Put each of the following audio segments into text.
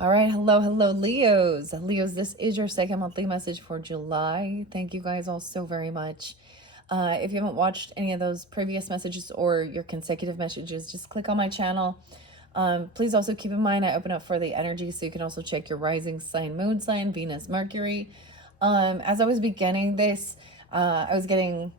All right, hello, Leos. Leos, this is your second monthly message for July. Thank you guys all so very much. If you haven't watched any of those previous messages or your consecutive messages, just click on my channel. Please also keep in mind I open up for the energy, so you can also check your rising sign, moon sign, Venus, Mercury. As I was beginning this, I was getting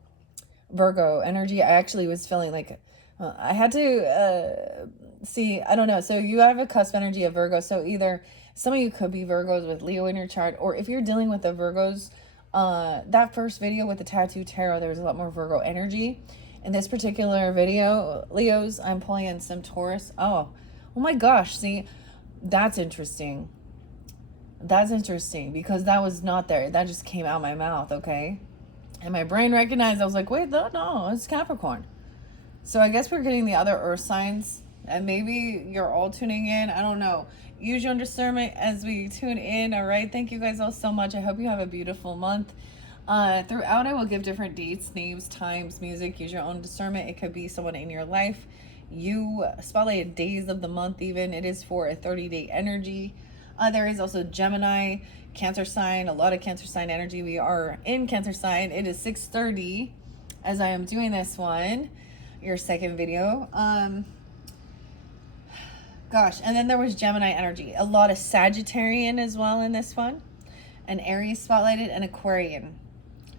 Virgo energy. I actually was feeling like I had to see, I don't know. So you have a cusp energy of Virgo. So either some of you could be Virgos with Leo in your chart, or if you're dealing with the Virgos, that first video with the tattoo tarot, there was a lot more Virgo energy. In this particular video, Leos, I'm pulling in some Taurus. Oh my gosh. See, that's interesting. That's interesting because that was not there. That just came out my mouth, okay? And my brain recognized, I was like, wait, no, it's Capricorn. So I guess we're getting the other earth signs, and maybe you're all tuning in. I don't know. Use your discernment as we tune in. All right. Thank you guys all so much. I hope you have a beautiful month. Throughout, I will give different dates, names, times, music. Use your own discernment. It could be someone in your life. You spotlight days of the month, even. It is for a 30-day energy. There is also Gemini, Cancer sign, a lot of Cancer sign energy. We are in Cancer sign. It is 6:30 as I am doing this one, your second video. Gosh, and then there was Gemini energy. A lot of Sagittarian as well in this one. And Aries spotlighted, and Aquarian.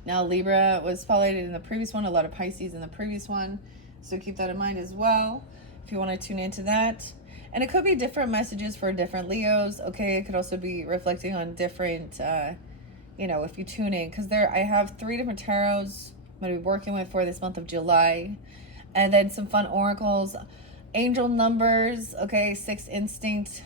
Now Libra was spotlighted in the previous one, a lot of Pisces in the previous one. So keep that in mind as well if you want to tune into that. And it could be different messages for different Leos. Okay, it could also be reflecting on different, if you tune in. Because I have 3 different tarots I'm going to be working with for this month of July. And then some fun oracles. Angel numbers, okay, 6 instinct,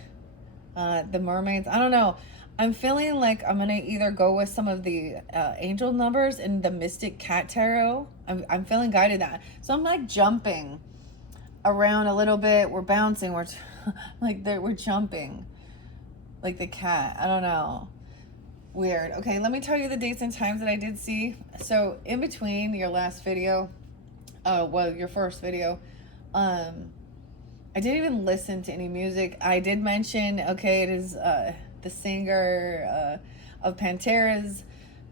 the mermaids. I don't know. I'm feeling like I'm going to either go with some of the angel numbers in the Mystic Cat Tarot. I'm feeling guided that. So I'm like jumping around a little bit. We're bouncing. We're we're jumping like the cat. I don't know. Weird. Okay, let me tell you the dates and times that I did see. So in between your last video, your first video, I didn't even listen to any music. I did mention, okay, it is the singer of Pantera's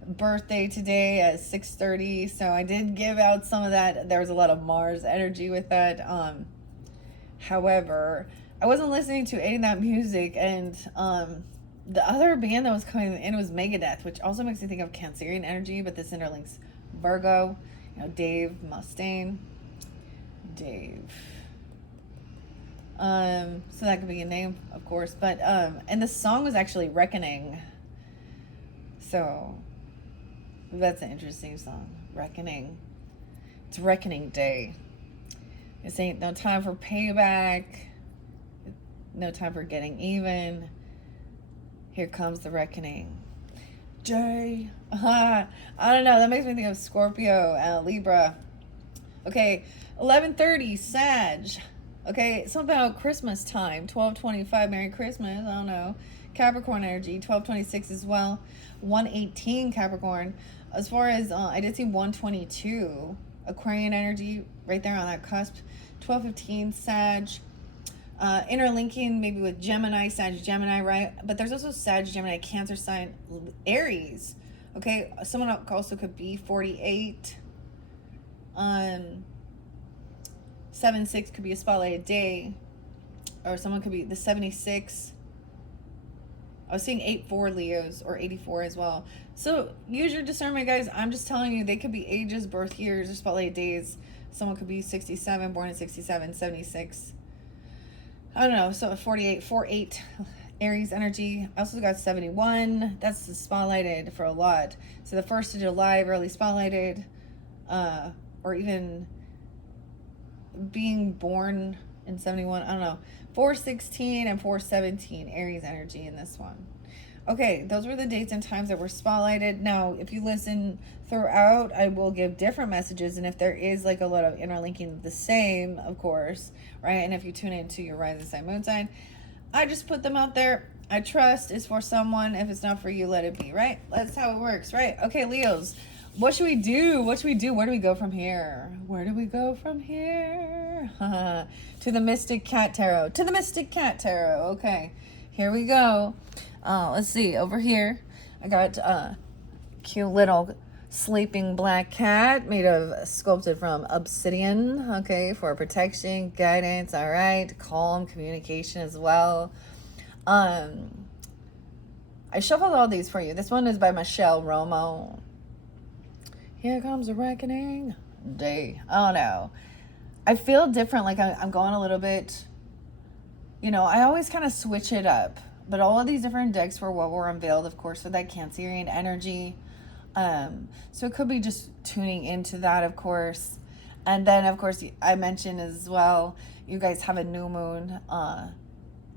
birthday today at 6:30. So I did give out some of that. There was a lot of Mars energy with that. However, I wasn't listening to any of that music, and the other band that was coming in was Megadeth, which also makes me think of Cancerian energy, but this interlinks Virgo. Dave Mustaine. Dave. So that could be a name, of course, but and the song was actually Reckoning. So that's an interesting song, Reckoning. It's Reckoning Day. This ain't no time for payback, no time for getting even. Here comes the reckoning. Jay. I don't know, that makes me think of Scorpio, Libra. Okay, 11:30, Sag. Okay, something about Christmas time. 12:25, Merry Christmas. I don't know. Capricorn energy. 12:26 as well. 1:18, Capricorn. As far as I did see 1:22, Aquarian energy right there on that cusp. 12:15, Sag. Interlinking maybe with Gemini, Sag, Gemini, right? But there's also Sag, Gemini, Cancer sign, Aries. Okay, someone also could be 48. 7-6 could be a spotlighted day, or someone could be the 76. I was seeing 84 Leos or 84 as well. So use your discernment, guys. I'm just telling you, they could be ages, birth years, or spotlighted days. Someone could be 67, born in 67, 76. I don't know. So 48, 48 Aries energy. I also got 71. That's spotlighted for a lot. So the 1st of July, really spotlighted, or even being born in 71, I don't know. 4:16 and 4:17 Aries energy in this one. Okay, those were the dates and times that were spotlighted. Now, if you listen throughout, I will give different messages, and if there is like a lot of interlinking, the same, of course, right? And if you tune into your rising sign, moon sign, I just put them out there. I trust it's for someone. If it's not for you, let it be, right? That's how it works, right? Okay, Leos. What should we do? What should we do? Where do we go from here? Where do we go from here? To the Mystic Cat Tarot. To the Mystic Cat Tarot. Okay. here we go. Let's see, over here, I got a cute little sleeping black cat made of, sculpted from obsidian, okay, for protection, guidance, all right, calm, communication as well. I shuffled all these for you. This one is by Michelle Romo. Here comes a reckoning day. Oh no, I feel different, like I'm going a little bit, you know, I always kind of switch it up, but all of these different decks were what were unveiled, of course, for that Cancerian energy. So it could be just tuning into that, of course. And then, of course, I mentioned as well, you guys have a new moon.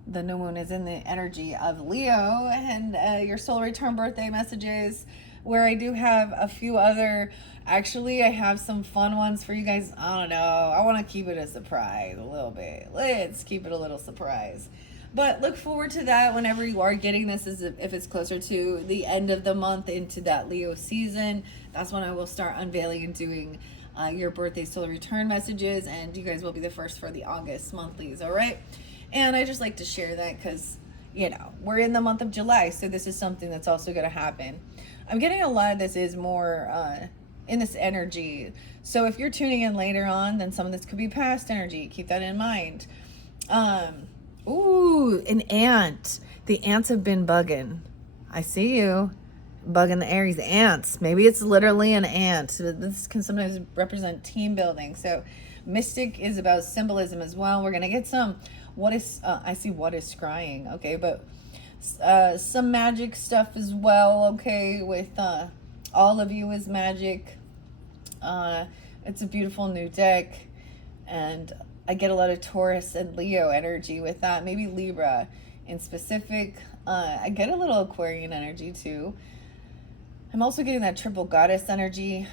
The new moon is in the energy of Leo, and your solar return birthday messages, where I do have a few other, actually, I have some fun ones for you guys. I don't know. I want to keep it a surprise a little bit. Let's keep it a little surprise. But look forward to that whenever you are getting this, as if it's closer to the end of the month into that Leo season. That's when I will start unveiling and doing your birthday solar return messages, and you guys will be the first for the August monthlies, all right? And I just like to share that because, you know, we're in the month of July, so this is something that's also going to happen. I'm getting a lot of this is more in this energy. So if you're tuning in later on, then some of this could be past energy. Keep that in mind. Ooh, an ant. The ants have been bugging. I see you. Bugging the Aries. Ants. Maybe it's literally an ant. This can sometimes represent team building. So Mystic is about symbolism as well. We're going to get some, I see what is scrying. Okay, but some magic stuff as well. Okay, with all of you is magic. It's a beautiful new deck. And I get a lot of Taurus and Leo energy with that. Maybe Libra in specific. I get a little Aquarian energy too. I'm also getting that triple goddess energy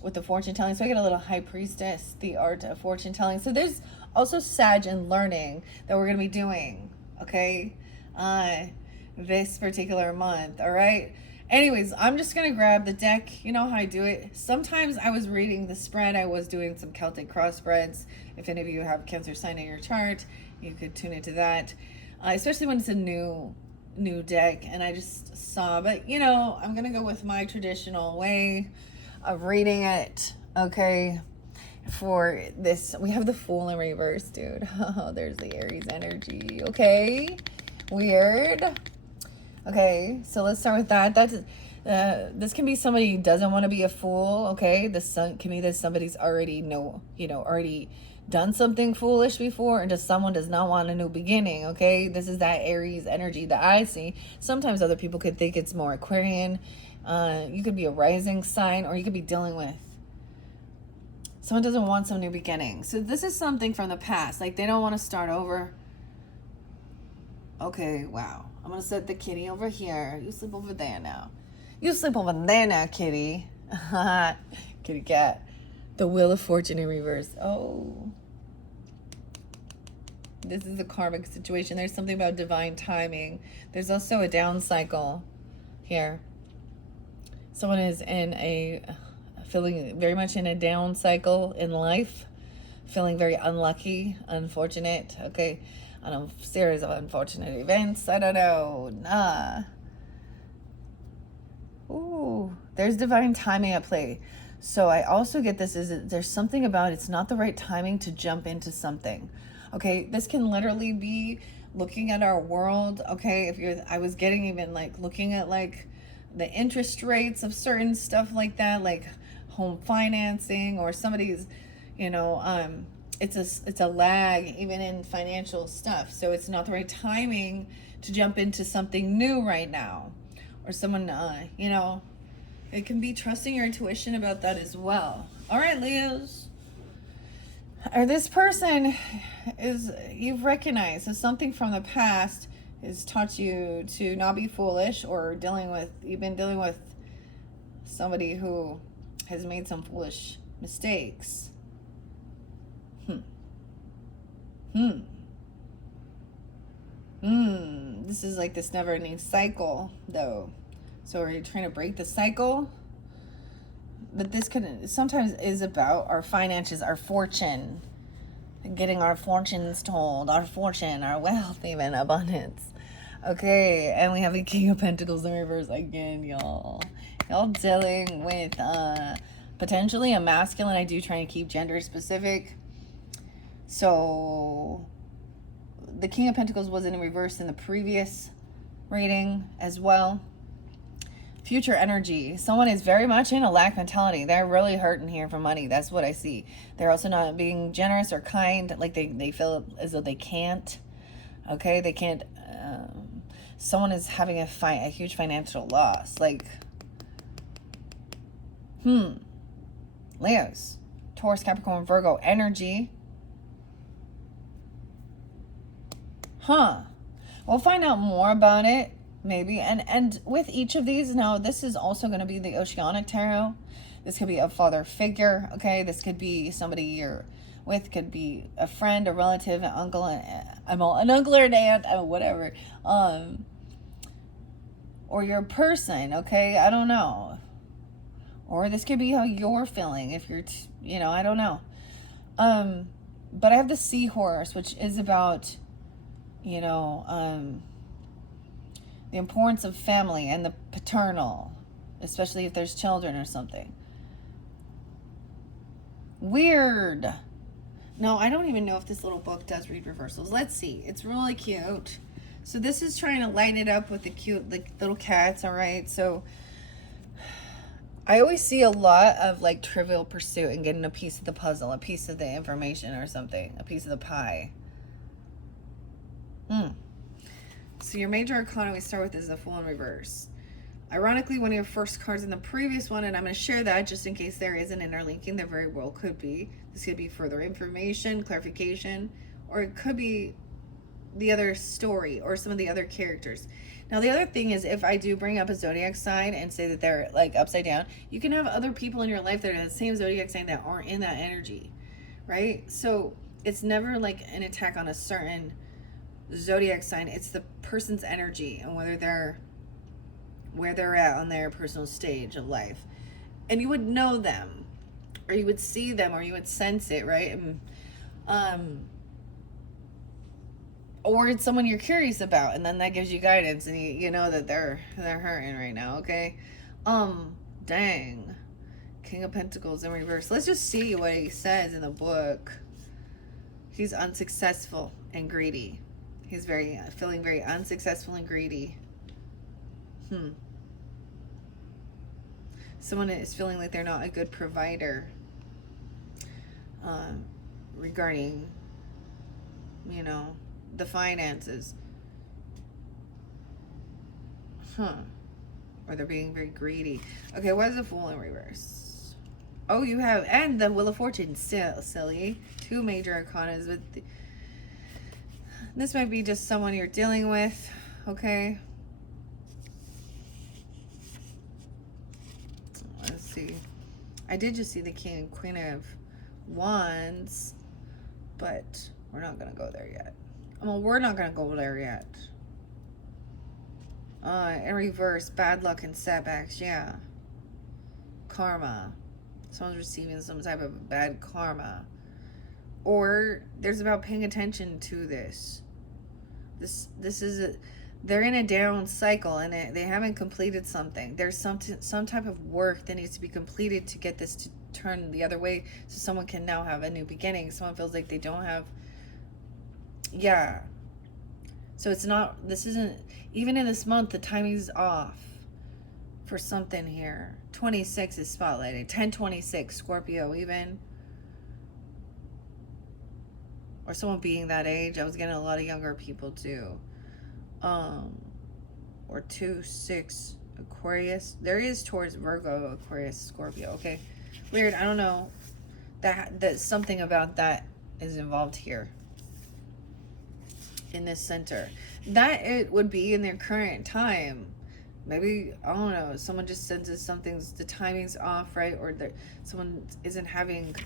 with the fortune telling. So I get a little high priestess, the art of fortune telling. So there's also Sag and learning that we're going to be doing, okay, this particular month, all right? Anyways, I'm just going to grab the deck. You know how I do it. Sometimes I was reading the spread. I was doing some Celtic cross spreads. If any of you have Cancer sign in your chart, you could tune into that, especially when it's a new deck. And I just saw, but you know, I'm going to go with my traditional way of reading it, okay? For this, we have the Fool in reverse, dude. Oh, there's the Aries energy, okay? Weird. Okay, so let's start with that. That's this can be somebody who doesn't want to be a fool. Okay, this can be that somebody's already already done something foolish before, and just someone does not want a new beginning. Okay, this is that Aries energy that I see. Sometimes other people could think it's more Aquarian. You could be a rising sign, or you could be dealing with someone doesn't want some new beginning. So this is something from the past, like they don't want to start over. Okay, wow. I'm going to set the kitty over here. You sleep over there now. You sleep over there now, kitty. Kitty cat. The Wheel of Fortune in reverse. Oh. This is a karmic situation. There's something about divine timing. There's also a down cycle here. Someone is feeling very much in a down cycle in life. Feeling very unlucky, unfortunate. Okay. On a series of unfortunate events. I don't know. Ooh, there's divine timing at play. So I also get this is there's something about it's not the right timing to jump into something. Okay, this can literally be looking at our world. Okay, I was getting even like looking at like the interest rates of certain stuff like that, like home financing, or somebody's, it's a lag even in financial stuff. So it's not the right timing to jump into something new right now. Or someone, it can be trusting your intuition about that as well. All right, Leos. Or this person you've recognized as something from the past has taught you to not be foolish, or you've been dealing with somebody who has made some foolish mistakes. This is like this never-ending cycle, though. So are you trying to break the cycle? But this sometimes is about our finances, our fortune. getting our fortunes told, our fortune, our wealth, even abundance. Okay, and we have the King of Pentacles in reverse again, y'all. Y'all dealing with potentially a masculine. I do try and keep gender specific. So the King of Pentacles was in reverse in the previous reading as well. Future energy. Someone is very much in a lack mentality. They're really hurting here for money. That's what I see. They're also not being generous or kind. Like they feel as though they can't. Okay, they can't. Someone is having a huge financial loss. Like, Leos, Taurus, Capricorn, Virgo energy. We'll find out more about it, maybe. And with each of these, now this is also going to be the Oceanic Tarot. This could be a father figure, okay? This could be somebody you're with, could be a friend, a relative, an uncle, an uncle or an aunt, whatever. Or your person, okay? I don't know. Or this could be how you're feeling if you're, I don't know. But I have the Seahorse, which is about, the importance of family and the paternal, especially if there's children or something. Weird. No, I don't even know if this little book does read reversals. Let's see. It's really cute. So this is trying to light it up with the cute little cats, all right? So I always see a lot of like Trivial Pursuit and getting a piece of the puzzle, a piece of the information or something, a piece of the pie. So your major arcana we start with is the Fool in reverse. Ironically, one of your first cards in the previous one, and I'm going to share that just in case there is an interlinking, there very well could be. This could be further information, clarification, or it could be the other story or some of the other characters. Now, the other thing is, if I do bring up a zodiac sign and say that they're like upside down, you can have other people in your life that are the same zodiac sign that aren't in that energy, right? So it's never like an attack on a certain zodiac sign. It's the person's energy and where they're at on their personal stage of life. And you would know them, or you would see them, or you would sense it, right? Or it's someone you're curious about, and then that gives you guidance, and you know that they're hurting right now, okay? Dang. King of Pentacles in reverse. Let's just see what he says in the book. He's unsuccessful and greedy. He's feeling very unsuccessful and greedy. Someone is feeling like they're not a good provider regarding, the finances. Or they're being very greedy. Okay, what is the Fool in reverse? Oh, you have, and the Wheel of Fortune, still silly. Two major arcanas with this might be just someone you're dealing with, okay? Let's see. I did just see the King and Queen of Wands, but we're not going to go there yet. Well, we're not going to go there yet. In reverse, bad luck and setbacks, yeah. Karma. Someone's receiving some type of bad karma. Or there's about paying attention to this. This is they're in a down cycle and they haven't completed something. There's some type of work that needs to be completed to get this to turn the other way, so someone can now have a new beginning. Someone feels like they don't have, yeah. So this isn't, even in this month, the timing's off for something here. 26 is spotlighted. 1026, Scorpio even. Or someone being that age. I was getting a lot of younger people too. Or 2-6 Aquarius. There is towards Virgo, Aquarius, Scorpio. Okay, weird. I don't know. That something about that is involved here in this center. That it would be in their current time. Maybe, I don't know, someone just senses the timing's off, right? Or someone isn't having,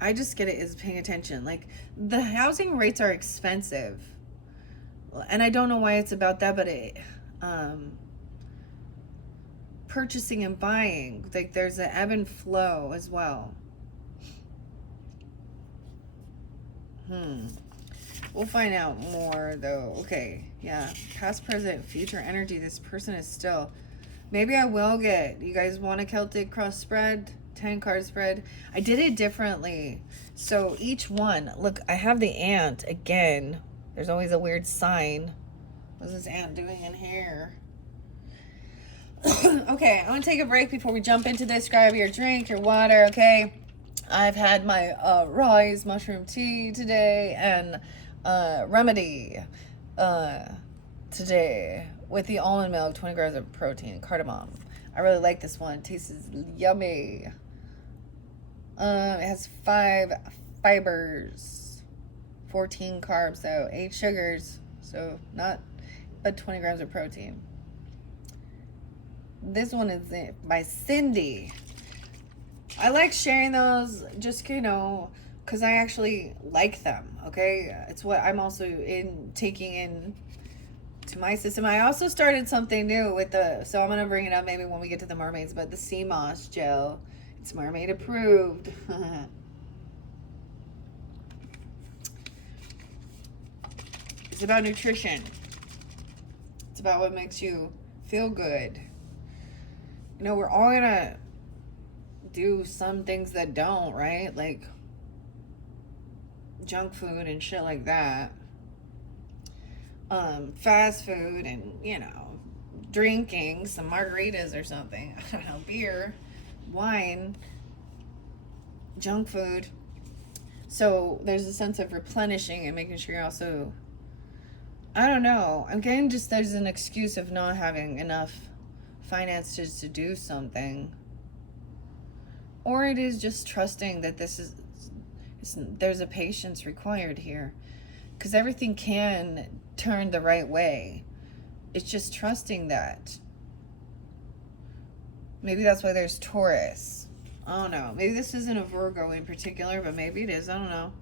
I just get it as paying attention. Like, the housing rates are expensive. And I don't know why it's about that, but purchasing and buying, like there's an ebb and flow as well. We'll find out more, though. Okay, yeah. Past, present, future energy. This person is still... Maybe I will get... You guys want a Celtic cross spread? 10 card spread? I did it differently. So each one... Look, I have the ant again. There's always a weird sign. What's this ant doing in here? Okay, I'm going to take a break before we jump into this. Grab your drink, your water, okay? I've had my Rise mushroom tea today and remedy today with the almond milk, 20 grams of protein, cardamom. I really like this one. It tastes yummy. It has 5 fibers, 14 carbs, so 8 sugars, so not, but 20 grams of protein. This one is by Cindy. I like sharing those just, you know, because I actually like them, okay? It's what I'm also taking in to my system. I also started something new with so I'm going to bring it up maybe when we get to the mermaids, but the sea moss gel. It's mermaid approved. It's about nutrition. It's about what makes you feel good. You know, we're all going to do some things that don't, right? Like junk food and shit like that. Fast food and, you know, drinking some margaritas or something. I don't know, beer, wine, junk food. So there's a sense of replenishing and making sure you're also, I don't know, I'm getting just, there's an excuse of not having enough finances to do something. Or it is just trusting that there's a patience required here. Because everything can turn the right way. It's just trusting that. Maybe that's why there's Taurus. I don't know. Maybe this isn't a Virgo in particular, but maybe it is. I don't know.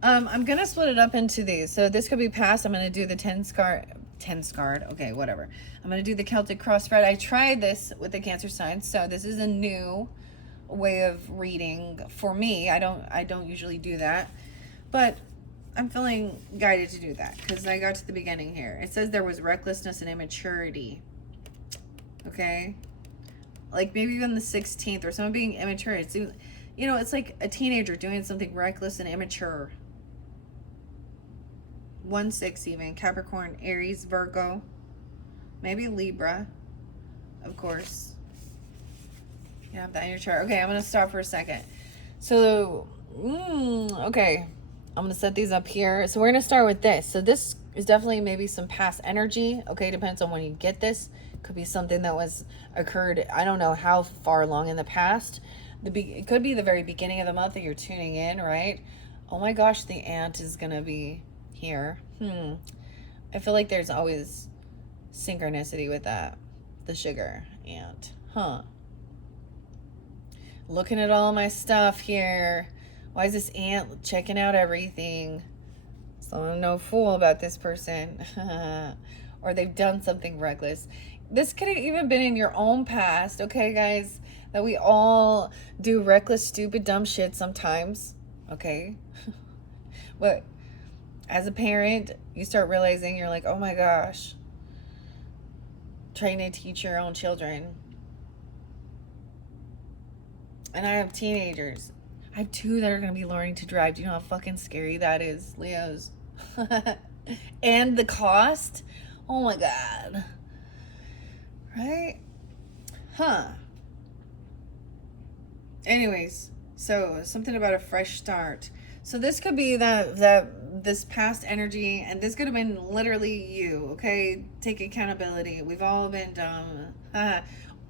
I'm going to split it up into these. So this could be past. I'm going to do the 10 scarred. Okay, whatever. I'm going to do the Celtic cross spread. I tried this with the Cancer sign. So this is a new way of reading for me. I don't usually do that. But I'm feeling guided to do that because I got to the beginning here. It says there was recklessness and immaturity. Okay? Like maybe even the 16th or someone being immature. It's, you know, it's like a teenager doing something reckless and immature. 1/6 even. Capricorn, Aries, Virgo. Maybe Libra. Of course. You have that in your chart. Okay, I'm going to stop for a second. So, okay. I'm going to set these up here. So we're going to start with this. So this is definitely maybe some past energy. Okay, depends on when you get this. Could be something that was occurred, I don't know how far along in the past. It could be the very beginning of the month that you're tuning in, right? Oh my gosh, the ant is going to be here. I feel like there's always synchronicity with that. The sugar ant. Looking at all my stuff here. Why is this ant checking out everything? So I'm no fool about this person. Or they've done something reckless. This could have even been in your own past, okay, guys? That we all do reckless, stupid, dumb shit sometimes, okay? But as a parent, you start realizing you're like, oh my gosh. Trying to teach your own children. And I have teenagers. I have 2 that are going to be learning to drive. Do you know how fucking scary that is, Leos? And the cost? Oh my God. Right? Anyways, so something about a fresh start. So this could be this past energy, and this could have been literally you, okay? Take accountability. We've all been dumb.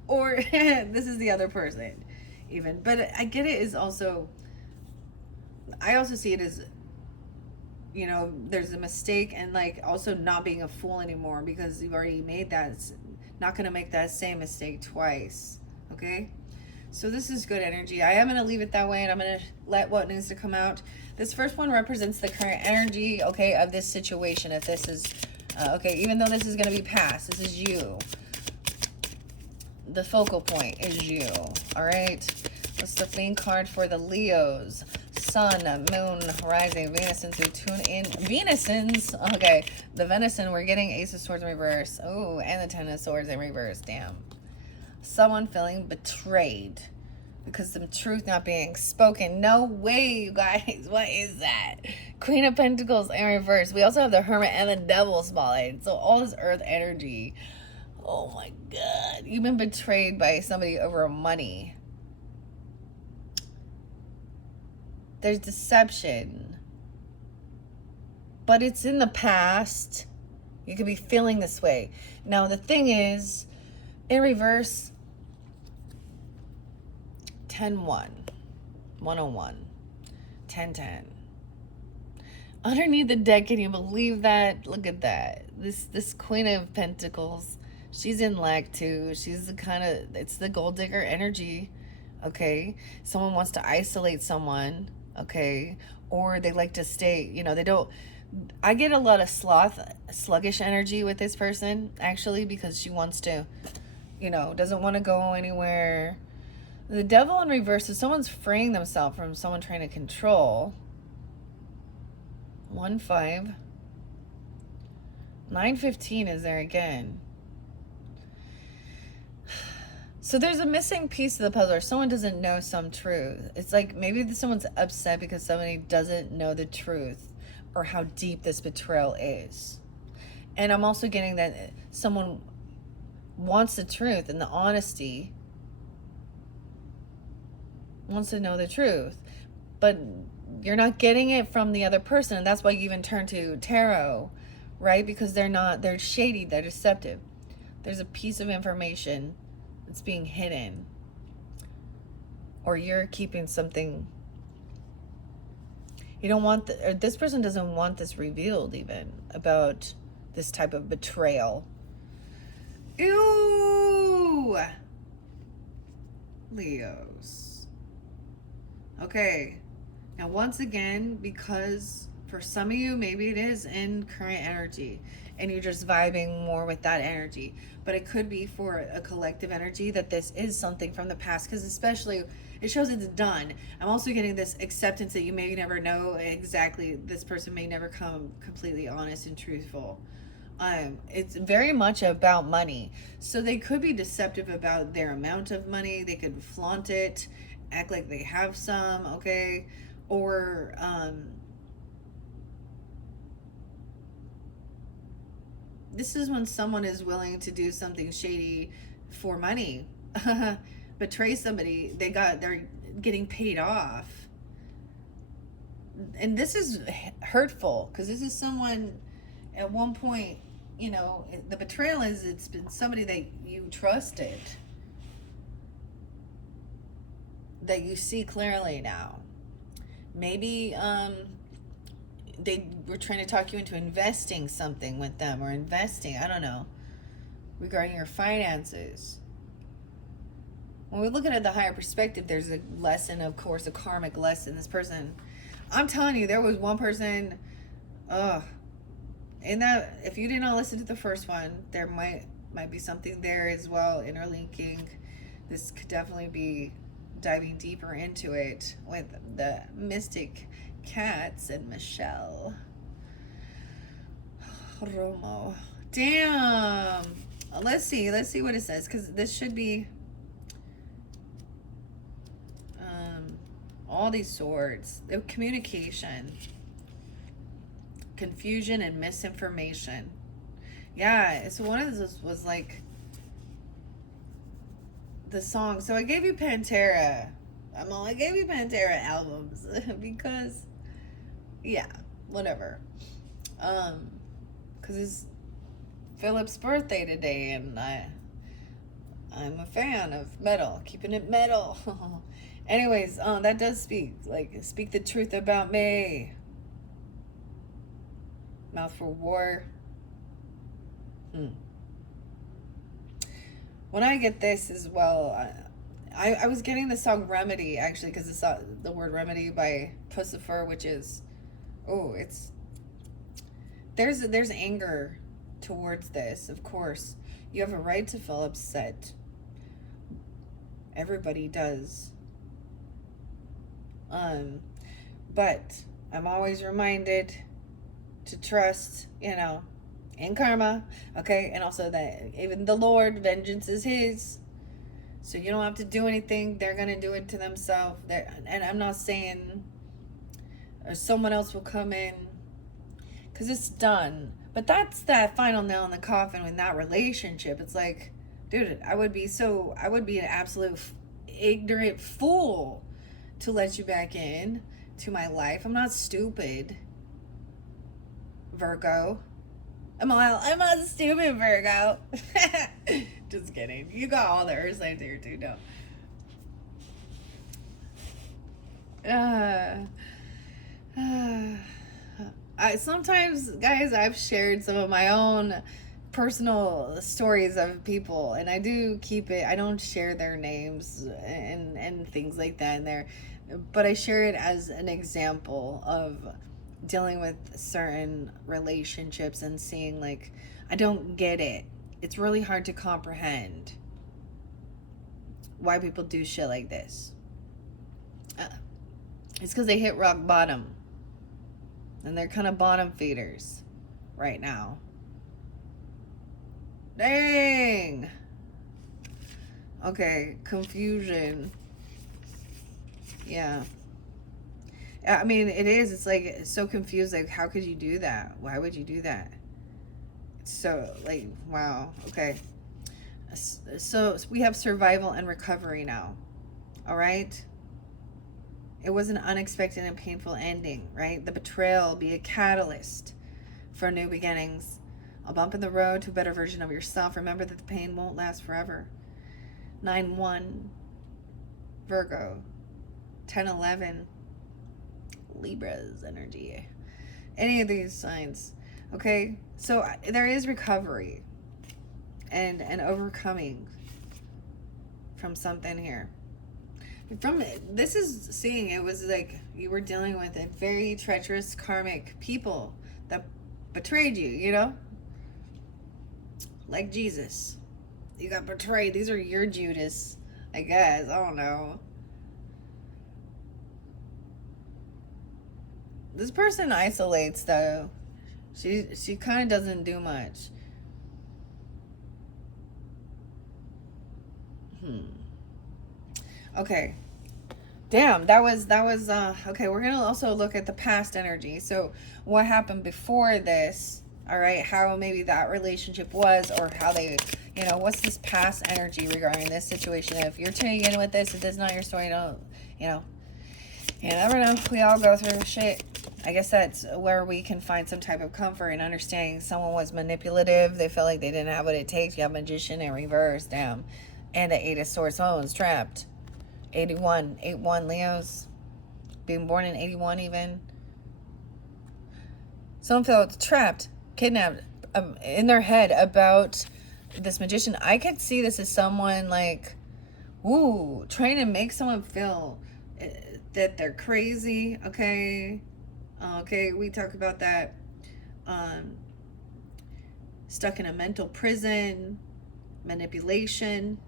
Or this is the other person. Even, but I get it is also, I also see it as, you know, there's a mistake and like also not being a fool anymore because you've already made that. It's not going to make that same mistake twice. Okay. So this is good energy. I am going to leave it that way and I'm going to let what needs to come out. This first one represents the current energy, okay, of this situation. If this is, okay, even though this is going to be past, this is you. The focal point is you. All right. What's the main card for the Leos? Sun, Moon, Rising, Venusins who tune in. Venusins. Okay. The Venison, we're getting Ace of Swords in reverse. Oh, and the Ten of Swords in reverse. Damn. Someone feeling betrayed because some truth not being spoken. No way, you guys. What is that? Queen of Pentacles in reverse. We also have the Hermit and the Devil spotlight. So all this earth energy. Oh my God. You've been betrayed by somebody over money. There's deception. But it's in the past. You could be feeling this way. Now, the thing is, in reverse, 10-1, 101, 10-10. Underneath the deck, can you believe that? Look at that. This Queen of Pentacles, she's in lack too. She's the kind of, it's the gold digger energy, okay? Someone wants to isolate someone, okay? Or they like to stay, you know, they don't, I get a lot of sluggish energy with this person, actually, because she wants to, you know, doesn't want to go anywhere. The Devil in reverse is someone's freeing themselves from someone trying to control. 1-5. 9-15 is there again. So there's a missing piece of the puzzle, or someone doesn't know some truth. It's like maybe someone's upset because somebody doesn't know the truth or how deep this betrayal is. And I'm also getting that someone wants the truth and the honesty, wants to know the truth, but you're not getting it from the other person. And that's why you even turn to tarot, right? Because they're shady, they're deceptive. There's a piece of information that's being hidden, or you're keeping something you don't want, or this person doesn't want this revealed even about this type of betrayal. Ew! Leos. Okay. Now, once again, because for some of you, maybe it is in current energy and you're just vibing more with that energy. But it could be for a collective energy that this is something from the past, because especially it shows it's done. I'm also getting this acceptance that you may never know exactly. This person may never come completely honest and truthful. It's very much about money. So they could be deceptive about their amount of money. They could flaunt it, act like they have some, okay? Or this is when someone is willing to do something shady for money. Betray somebody, they're getting paid off. And this is hurtful, because this is someone at one point, you know, the betrayal is, it's been somebody that you trusted, that you see clearly now. Maybe they were trying to talk you into investing something with them, or investing, I don't know, regarding your finances. When we look at the higher perspective, there's a lesson, of course, a karmic lesson. This person, I'm telling you, there was one person, in that, if you did not listen to the first one, there might be something there as well, interlinking. This could definitely be diving deeper into it with the mystic cats and Michelle. Romo. Damn. Let's see what it says, because this should be all these swords. The communication, confusion, and misinformation. Yeah, so one of those was like the song. So I gave you Pantera. I gave you Pantera albums because, yeah, whatever. Because it's Philip's birthday today, and I'm a fan of metal, keeping it metal. Anyways, that does speak the truth about me. Mouth for war. When I get this as well, I was getting the song Remedy, actually, because it's the word remedy by Pussifer, which is, there's anger towards this, of course. You have a right to feel upset. Everybody does. But I'm always reminded to trust, in karma, okay? And also that even the Lord, vengeance is his. So you don't have to do anything. They're going to do it to themselves. And I'm not saying or someone else will come in because it's done. But that's that final nail in the coffin in that relationship. It's like, dude, I would be an absolute ignorant fool to let you back in to my life. I'm not stupid, Virgo. I'm not stupid, Virgo. Just kidding. You got all the earth signs here too, no. Sometimes, guys, I've shared some of my own personal stories of people, and I do keep it. I don't share their names and things like that in there, but I share it as an example of dealing with certain relationships and seeing, like, I don't get it. It's really hard to comprehend why people do shit like this. It's because they hit rock bottom. And they're kind of bottom feeders right now. Dang. Okay, confusion. Yeah. I mean, it is. It's like, it's so confused. Like, how could you do that? Why would you do that? It's so, like, wow. Okay. So we have survival and recovery now. All right? It was an unexpected and painful ending, right? The betrayal be a catalyst for new beginnings. A bump in the road to a better version of yourself. Remember that the pain won't last forever. 9-1, Virgo. 10-11, Libra's energy. Any of these signs, okay? So there is recovery and overcoming from something here. From this is seeing it was like you were dealing with a very treacherous karmic people that betrayed you, like Jesus. You got betrayed. These are your Judas, I guess. I don't know. This person isolates, though. She kind of doesn't do much. Okay. Damn, that was okay, we're gonna also look at the past energy. So what happened before this, all right, how maybe that relationship was, or how they, what's this past energy regarding this situation. If you're tuning in with this, if this is not your story, don't, you never know. We all go through shit. I guess that's where we can find some type of comfort in understanding someone was manipulative. They felt like they didn't have what it takes. You have Magician in reverse, damn. And the 8 of Swords. Someone's trapped. 81, 8-1 Leos. Being born in 81 even. Someone felt trapped, kidnapped in their head about this Magician. I could see this as someone like, trying to make someone feel that they're crazy, okay? Okay, we talk about that. Stuck in a mental prison, manipulation,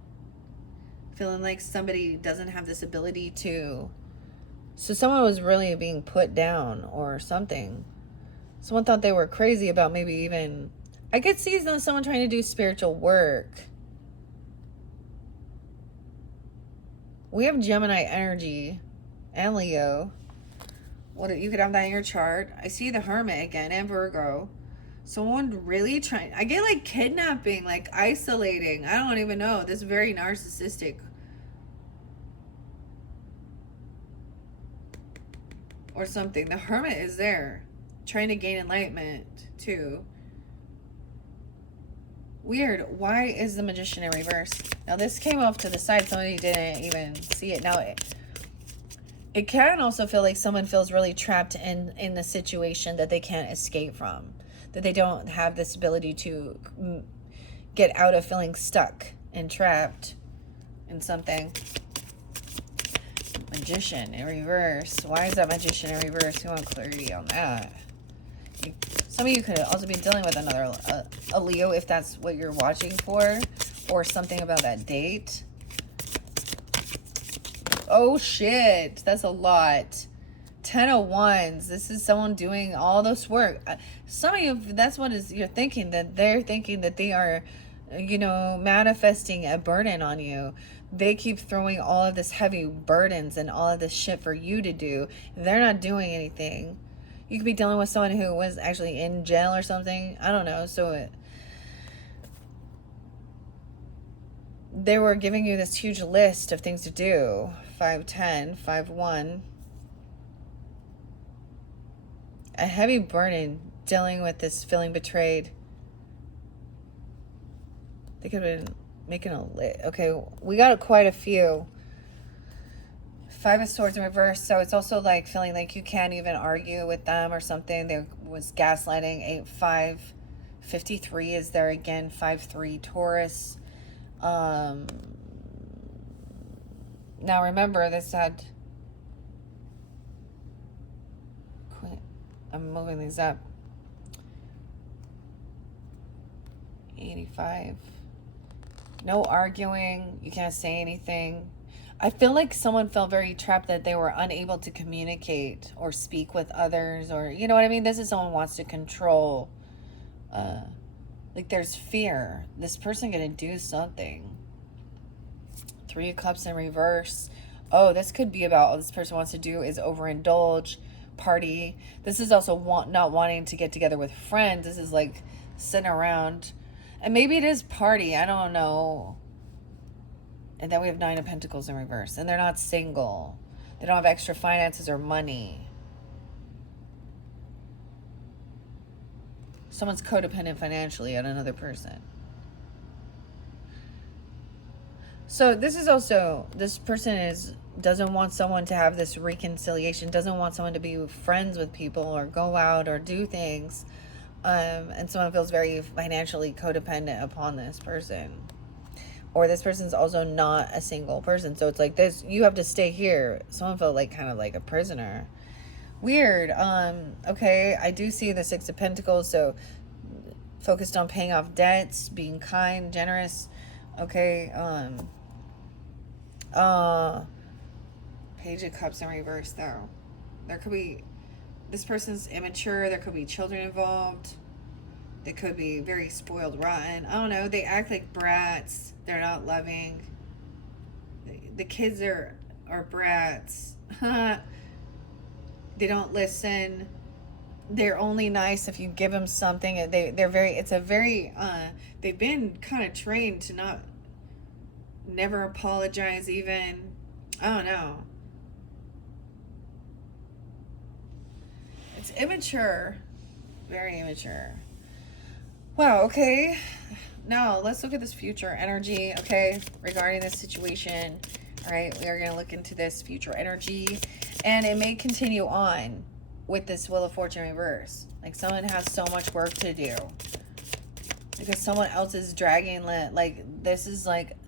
feeling like somebody doesn't have this ability to. So someone was really being put down or something. Someone thought they were crazy about maybe even. I could see someone trying to do spiritual work. We have Gemini energy and Leo. You could have that in your chart. I see the Hermit again and Virgo. Someone really trying. I get like kidnapping, like isolating. I don't even know. This is very narcissistic. Or something. The Hermit is there. Trying to gain enlightenment too. Weird. Why is the Magician in reverse? Now this came off to the side. Somebody didn't even see it. Now it can also feel like someone feels really trapped in the situation that they can't escape from. That they don't have this ability to get out of feeling stuck and trapped in something. Magician in reverse. Why is that Magician in reverse? You want clarity on that? Some of you could also be dealing with a Leo if that's what you're watching for, or something about that date. Oh shit, that's a lot. Ten of Wands. This is someone doing all this work. Some of you, that's what is you're thinking, that they're thinking that they are, manifesting a burden on you. They keep throwing all of this heavy burdens and all of this shit for you to do. They're not doing anything. You could be dealing with someone who was actually in jail or something. I don't know. So they were giving you this huge list of things to do. 5-10, 5-1. A heavy burden dealing with this feeling betrayed. They could have been making a list. Okay, we got quite a few. 5 of Swords in reverse. So it's also like feeling like you can't even argue with them or something. There was gaslighting. 8-5. 53 is there again. 5-3 Taurus. Now remember, this had... I'm moving these up. 85. No arguing. You can't say anything. I feel like someone felt very trapped, that they were unable to communicate or speak with others, or, you know what I mean? This is someone who wants to control. Like there's fear. This person gonna do something. 3 of Cups in reverse. Oh, this could be about all this person wants to do is overindulge, party. This is also not wanting to get together with friends. This is like sitting around, and maybe it is party, I don't know. And then we have 9 of Pentacles in reverse, and they're not single. They don't have extra finances or money. Someone's codependent financially on another person. So this is also, this person doesn't want someone to have this reconciliation, doesn't want someone to be friends with people or go out or do things. And someone feels very financially codependent upon this person. Or this person's also not a single person. So it's like this, you have to stay here. Someone felt like kind of like a prisoner. Weird. Okay, I do see the 6 of Pentacles. So focused on paying off debts, being kind, generous. Okay, Page of Cups in reverse, though. There could be, this person's immature. There could be children involved. They could be very spoiled, rotten. I don't know. They act like brats. They're not loving. The kids are brats. They don't listen. They're only nice if you give them something. They're very, it's a very, they've been kind of trained to never apologize even. I don't know. It's immature. Very immature. Wow, okay. Now, let's look at this future energy, okay, regarding this situation. All right, we are going to look into this future energy, and it may continue on with this Wheel of Fortune reverse. Like, someone has so much work to do because someone else is dragging, like, this is like,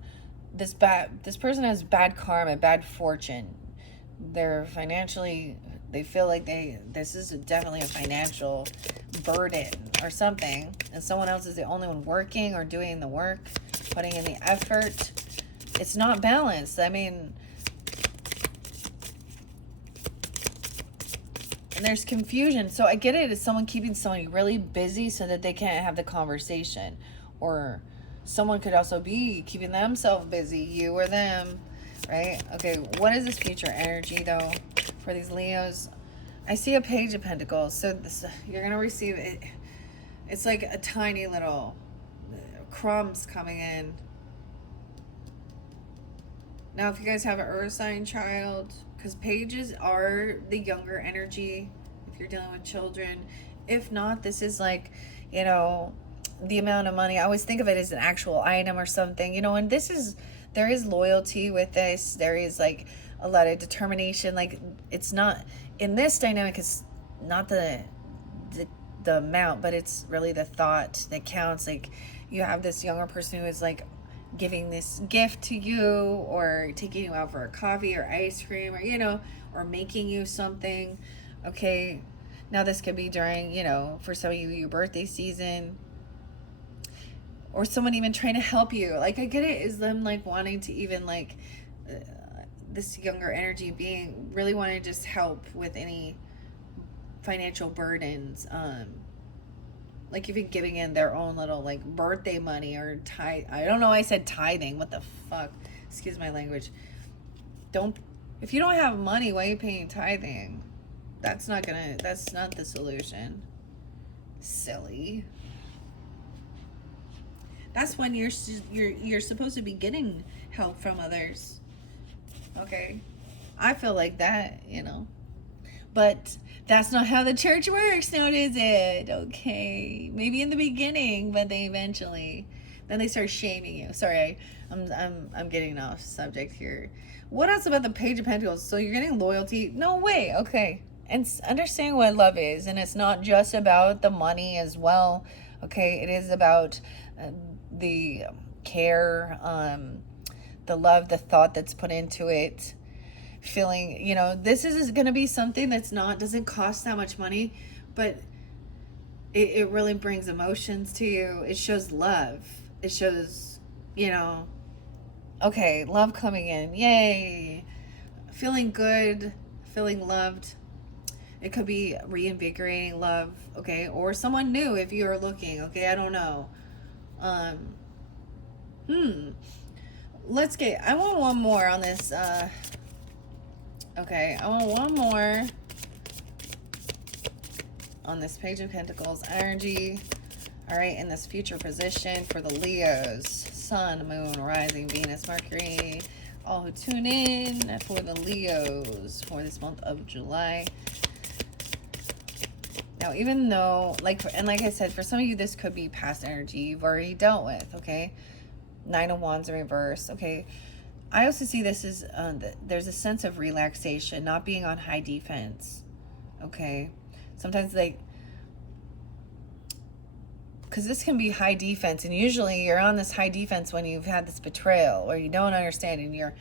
this person has bad karma, bad fortune. They're financially, they feel like this is definitely a financial burden or something, and someone else is the only one working or doing the work, putting in the effort. It's not balanced. I mean, and there's confusion. So I get it as someone keeping somebody really busy so that they can't have the conversation, or someone could also be keeping themselves busy, you or them, right? Okay, what is this future energy though for these Leos? I see a Page of Pentacles. So this, you're gonna receive it. It's like a tiny little crumbs coming in. Now, if you guys have an earth sign child, because pages are the younger energy if you're dealing with children. If not, this is like, you know, the amount of money. I always think of it as an actual item or something, you know, and this is, there is loyalty with this. There is like a lot of determination. Like, it's not, in this dynamic, it's not the amount, but it's really the thought that counts. Like, you have this younger person who is like giving this gift to you, or taking you out for a coffee or ice cream, or, you know, or making you something. Okay, now this could be during, you know, for some of you, your birthday season, or someone even trying to help you. Like, I get it is them like wanting to even like this younger energy being really want to just help with any financial burdens. Like even giving in their own little like birthday money or tithe. I don't know. I said tithing. What the fuck? Excuse my language. Don't. If you don't have money, why are you paying tithing? That's not the solution. Silly. That's when you're supposed to be getting help from others. Okay, I feel like that, but that's not how the church works now, is it? Okay, maybe in the beginning, but then they start shaming you. Sorry, I'm getting off subject here. What else about the Page of Pentacles? So you're getting loyalty? No way. Okay, and understanding what love is, and it's not just about the money as well. Okay, it is about the care, the love, the thought that's put into it. Feeling, this is going to be something doesn't cost that much money, but it really brings emotions to you. It shows love. It shows, okay, love coming in. Yay. Feeling good, feeling loved. It could be reinvigorating love, okay? Or someone new if you're looking, okay? I don't know. I want one more on this, okay, I want one more on this Page of Pentacles energy. All right, in this future position for the Leos, Sun, Moon, Rising, Venus, Mercury, all who tune in for the Leos for this month of July. Now, even though, like I said, for some of you, this could be past energy you've already dealt with, okay? 9 of Wands in reverse, okay? I also see this as there's a sense of relaxation, not being on high defense, okay? Sometimes because this can be high defense, and usually you're on this high defense when you've had this betrayal or you don't understand, and you're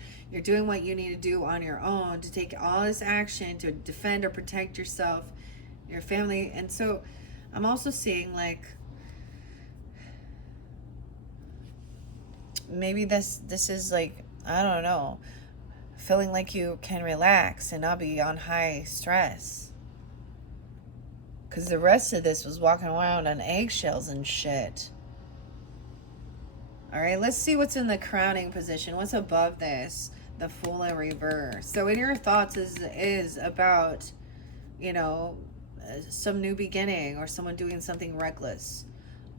doing what you need to do on your own to take all this action to defend or protect yourself, your family. And so I'm also seeing like maybe this is like, I don't know, feeling like you can relax and not be on high stress. Because the rest of this was walking around on eggshells and shit. All right, let's see what's in the crowning position. What's above this? The Fool in reverse. So in your thoughts is about, some new beginning or someone doing something reckless.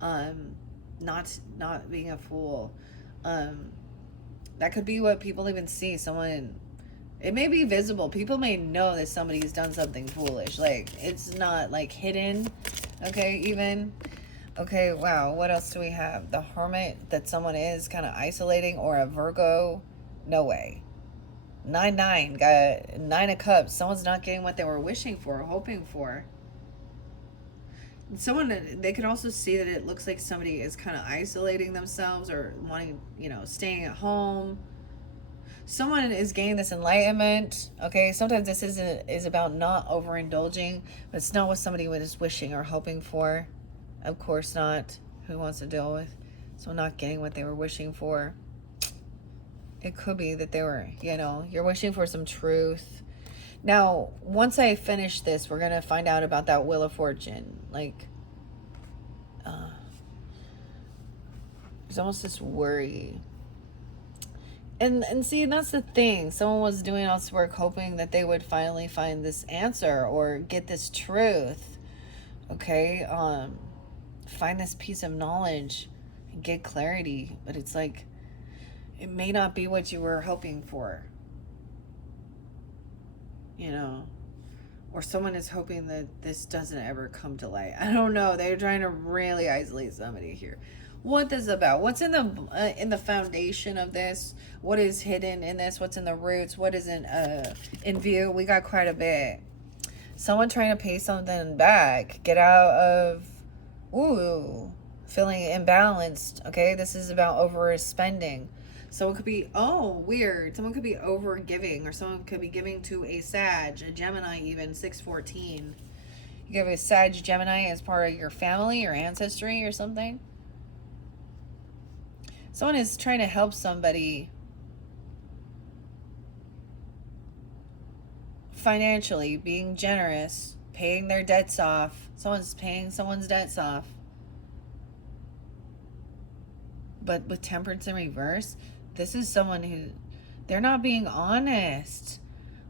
Not being a fool. That could be what people even see. It may be visible. People may know that somebody's done something foolish. Like, it's not, like, hidden, okay, even. Okay, wow, what else do we have? The Hermit, that someone is kind of isolating, or a Virgo. No way. 9-9, got 9 of Cups. Someone's not getting what they were wishing for, hoping for. They could also see that it looks like somebody is kind of isolating themselves or wanting, staying at home. Someone is gaining this enlightenment, okay? Sometimes this is about not overindulging, but it's not what somebody was wishing or hoping for. Of course not. Who wants to deal with someone not getting what they were wishing for? It could be that they were, you're wishing for some truth. Now, once I finish this, we're going to find out about that Wheel of Fortune. Like, there's almost this worry. And see, that's the thing. Someone was doing all this work hoping that they would finally find this answer or get this truth. Okay? Find this piece of knowledge and get clarity. But it's like, it may not be what you were hoping for. Or someone is hoping that this doesn't ever come to light. I don't know. They're trying to really isolate somebody here. What this is about? What's in the foundation of this? What is hidden in this? What's in the roots? What is in view? We got quite a bit. Someone trying to pay something back. Get out of feeling imbalanced. Okay, this is about overspending. So it could be, weird. Someone could be over giving, or someone could be giving to a Sag, a Gemini, even 614. You give a Sag Gemini as part of your family or ancestry or something. Someone is trying to help somebody financially, being generous, paying their debts off. Someone's paying someone's debts off. But with temperance in reverse, this is someone who, they're not being honest.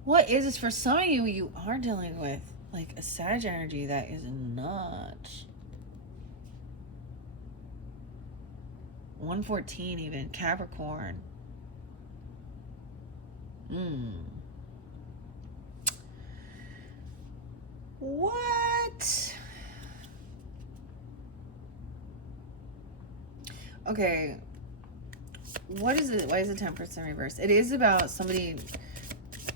What is this? For some of you, you are dealing with like a Sag energy that is not. 114 even, Capricorn. What? Okay. What is it? Why is the temperance in reverse? It is about somebody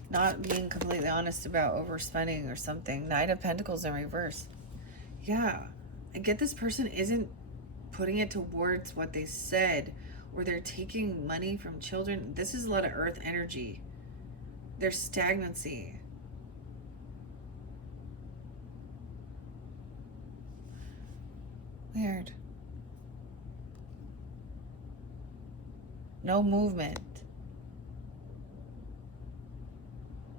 not being completely honest about overspending or something. Knight of Pentacles in reverse. Yeah. I get this person isn't putting it towards what they said, or they're taking money from children. This is a lot of earth energy. There's stagnancy. Weird. No movement.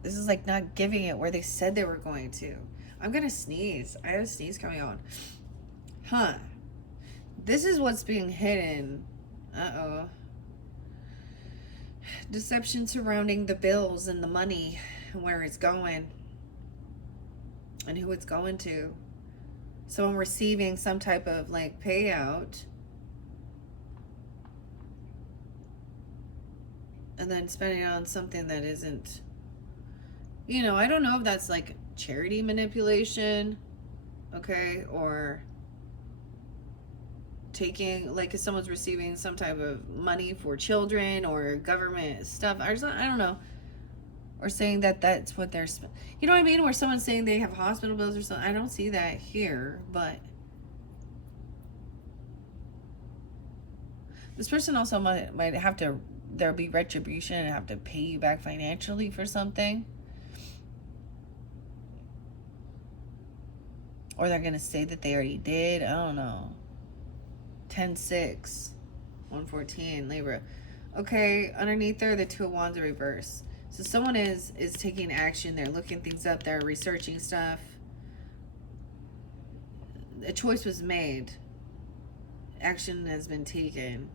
This is like not giving it where they said they were going to. I'm gonna sneeze. I have a sneeze coming on. Huh. This is what's being hidden. Uh-oh. Deception surrounding the bills and the money and where it's going and who it's going to. Someone receiving some type of like payout and then spending it on something that isn't, you know, I don't know if that's like charity manipulation, okay, or taking, like if someone's receiving some type of money for children or government stuff, I don't know, or saying that that's what they're, you know what I mean, where someone's saying they have hospital bills or something. I don't see that here, but this person also might have to, there'll be retribution and have to pay you back financially for something, or they're gonna say that they already did. I don't know. 10-6, 114, Libra. Okay, underneath there, the Two of Wands in reverse. So someone is taking action. They're looking things up. They're researching stuff. A choice was made. Action has been taken.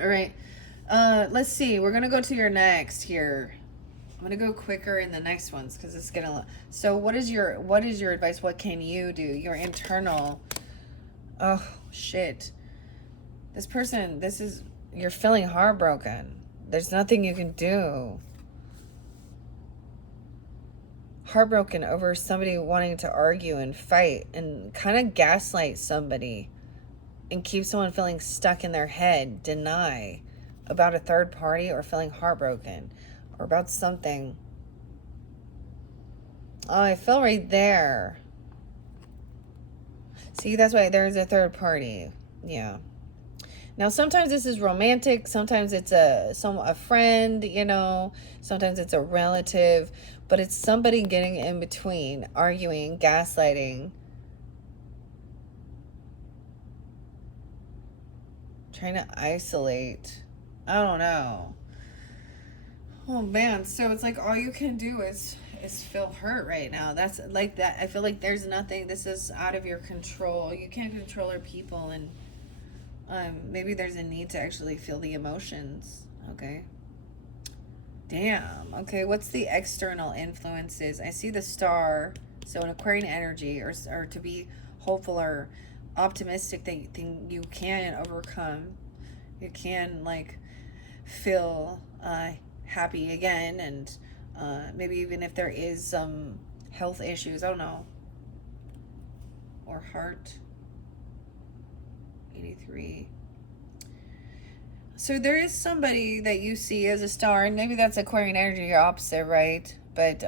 All right. Let's see. We're going to go to your next here. I'm going to go quicker in the next ones because it's going to... So what is your advice? What can you do? Your internal... Oh, shit. This person, you're feeling heartbroken. There's nothing you can do. Heartbroken over somebody wanting to argue and fight and kind of gaslight somebody and keep someone feeling stuck in their head, deny about a third party, or feeling heartbroken or about something. Oh, I feel right there. See, that's why there's a third party. Yeah. Now, sometimes this is romantic. Sometimes it's a friend, you know. Sometimes it's a relative. But it's somebody getting in between, arguing, gaslighting. Trying to isolate. I don't know. Oh, man. So it's like all you can do is feel hurt right now. That's like that. I feel like there's nothing. This is out of your control. You can't control our people, and maybe there's a need to actually feel the emotions. Okay. Damn. Okay, what's the external influences? I see the star. So an Aquarian energy, or to be hopeful or optimistic that you can overcome. You can like feel happy again, and maybe even if there is some health issues, I don't know, or heart. 83. So there is somebody that you see as a star, and maybe that's Aquarian energy, your opposite, right? But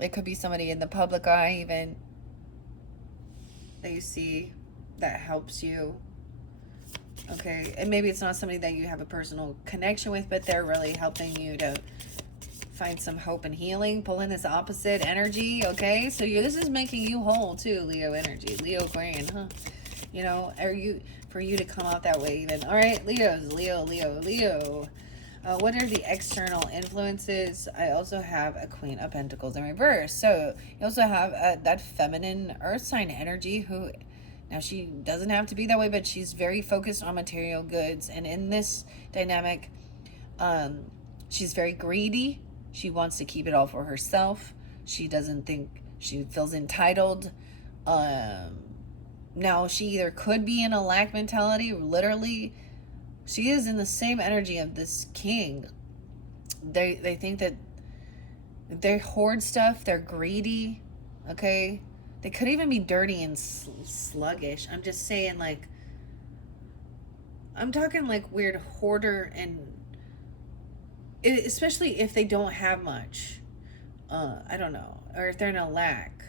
it could be somebody in the public eye even that you see that helps you. Okay, and maybe it's not somebody that you have a personal connection with, but they're really helping you to find some hope and healing. Pull in this opposite energy, okay? So this is making you whole too, Leo energy. Leo Aquarian, huh? You know, for you to come out that way even. All right, Leos, Leo. What are the external influences? I also have a Queen of Pentacles in reverse. So you also have that feminine earth sign energy who, now she doesn't have to be that way, but she's very focused on material goods. And in this dynamic, she's very greedy. She wants to keep it all for herself. She doesn't think, she feels entitled. Now she either could be in a lack mentality, literally. She is in the same energy of this king. They think that they hoard stuff. They're greedy. Okay, they could even be dirty and sluggish. I'm just saying, like, I'm talking like weird hoarder, and especially if they don't have much. I don't know, or if they're in a lack,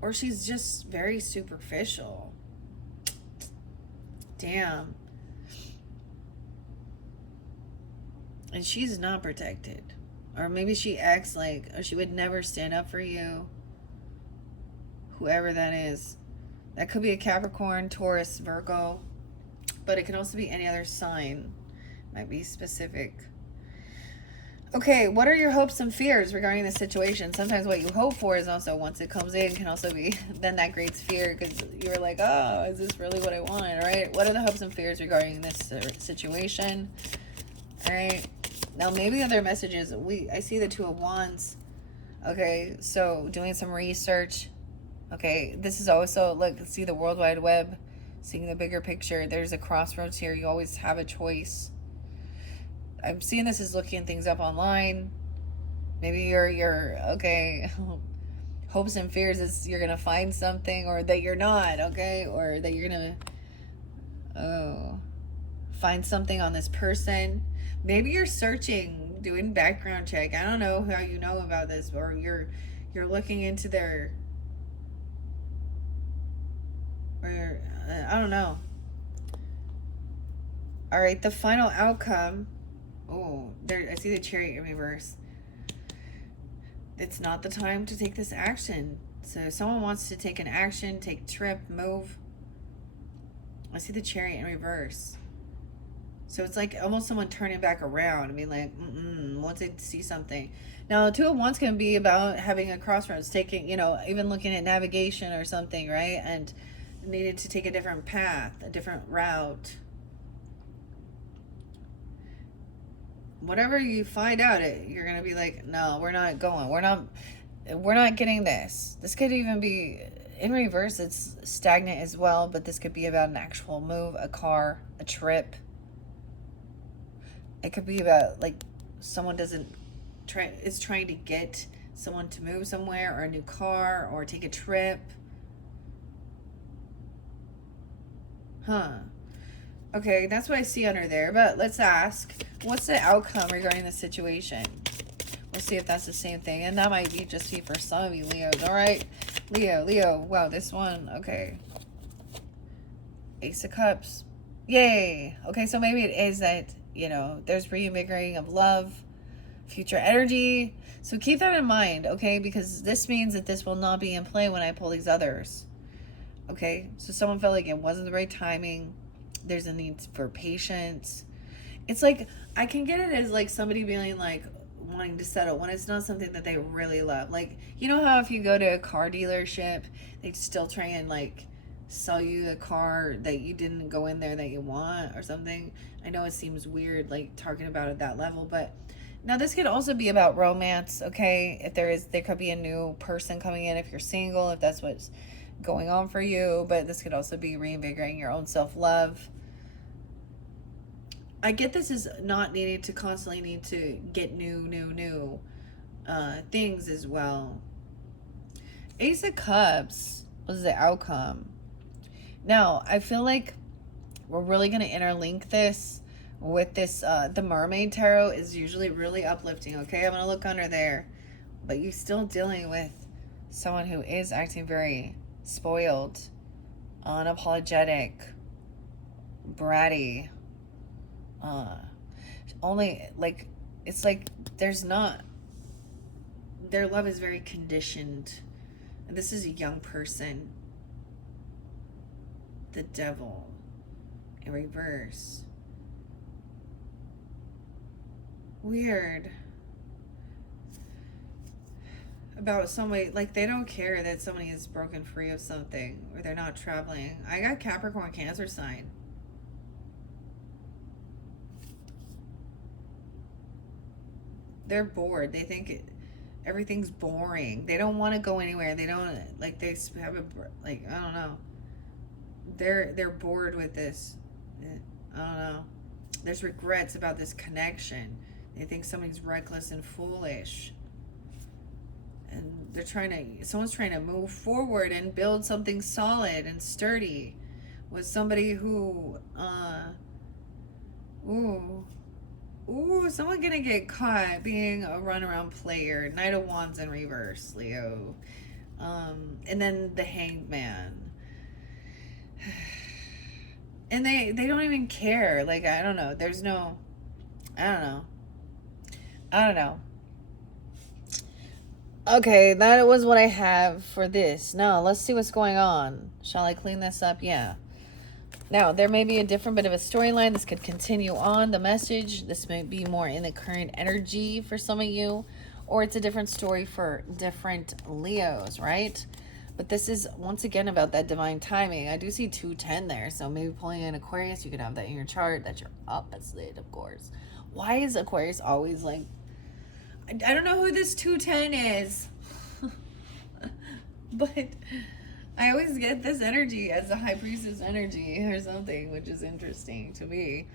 or she's just very superficial. Damn. And she's not protected. Or maybe she acts like, or she would never stand up for you. Whoever that is. That could be a Capricorn, Taurus, Virgo. But it can also be any other sign. Might be specific. Okay, what are your hopes and fears regarding the situation? Sometimes what you hope for is also, once it comes in, can also be, then that creates fear because you're like, oh, is this really what I want, all right? What are the hopes and fears regarding this situation? All right. Now, maybe other messages. I see the Two of Wands. Okay, so doing some research. Okay, this is also, look, see the World Wide Web, seeing the bigger picture. There's a crossroads here. You always have a choice. I'm seeing this as looking things up online. Maybe you're okay. Hopes and fears is you're gonna find something, or that you're not, okay, or that you're gonna find something on this person. Maybe you're searching, doing background check. I don't know how you know about this, or you're looking into their, or I don't know. All right, the final outcome. Oh, there, I see the Chariot in reverse. It's not the time to take this action. So if someone wants to take an action, take trip, move. I see the Chariot in reverse. So it's like almost someone turning back around and being like, wants to see something. Now, the Two of Wands can be about having a crossroads, taking, even looking at navigation or something, right? And needed to take a different path, a different route. Whatever you find out, you're gonna be like, no, we're not going. We're not getting this. This could even be in reverse. It's stagnant as well, but this could be about an actual move, a car, a trip. It could be about like someone is trying to get someone to move somewhere, or a new car, or take a trip. Huh. Okay, that's what I see under there. But let's ask, what's the outcome regarding the situation? We'll see if that's the same thing. And that might be just for some of you Leos. All right, Leo. Wow, this one. Okay. Ace of Cups. Yay. Okay, so maybe it is that, there's reinvigorating of love, future energy. So keep that in mind, okay? Because this means that this will not be in play when I pull these others. Okay, so someone felt like it wasn't the right timing. There's a need for patience. It's like, I can get it as like somebody being like wanting to settle when it's not something that they really love. Like, you know how if you go to a car dealership, they still try and like sell you a car that you didn't go in there that you want or something. I know it seems weird like talking about it at that level, but now this could also be about romance, okay? If there could be a new person coming in if you're single, if that's what's going on for you, but this could also be reinvigorating your own self-love. I get this is not needing to constantly need to get new things as well. Ace of Cups was the outcome. Now, I feel like we're really going to interlink this with this. The Mermaid Tarot is usually really uplifting, okay? I'm going to look under there. But you're still dealing with someone who is acting very spoiled, unapologetic, bratty. Only, like, it's like there's not... Their love is very conditioned. And this is a young person. The Devil in reverse. Weird. About somebody, like, they don't care that somebody is broken free of something or they're not traveling. I got Capricorn Cancer sign. They're bored. They think everything's boring. They don't want to go anywhere. They don't, like, they have a, like, I don't know. They're bored with this. I don't know. There's regrets about this connection. They think somebody's reckless and foolish. And someone's trying to move forward and build something solid and sturdy with somebody who, someone gonna get caught being a runaround player. Knight of Wands in reverse, Leo. And then the Hanged Man. And they don't even care. Like, I don't know. I don't know. Okay, that was what I have for this. Now, let's see what's going on. Shall I clean this up? Yeah. Now, there may be a different bit of a storyline. This could continue on the message. This may be more in the current energy for some of you, or it's a different story for different Leos, right? But this is, once again, about that divine timing. I do see 210 there, so maybe pulling in Aquarius, you could have that in your chart. That's your opposite, of course. Why is Aquarius always like, I don't know who this 210 is, but I always get this energy as a High Priestess energy or something, which is interesting to me.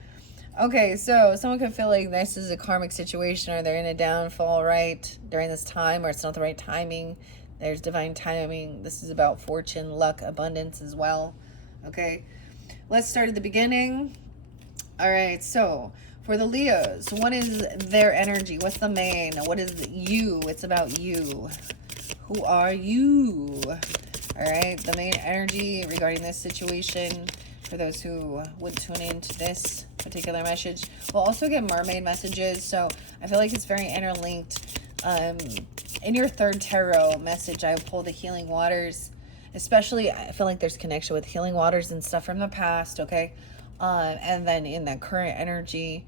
Okay, so someone could feel like this is a karmic situation, or they're in a downfall, right, during this time, or it's not the right timing. There's divine timing. This is about fortune, luck, abundance as well. Okay, let's start at the beginning. All right, so for the Leos, what is their energy? What's the main? What is you? It's about you. Who are you? All right, the main energy regarding this situation, for those who would tune into this particular message. We'll also get mermaid messages, so I feel like it's very interlinked. In your third tarot message, I pull the healing waters. Especially, I feel like there's connection with healing waters and stuff from the past, okay? And then in the current energy,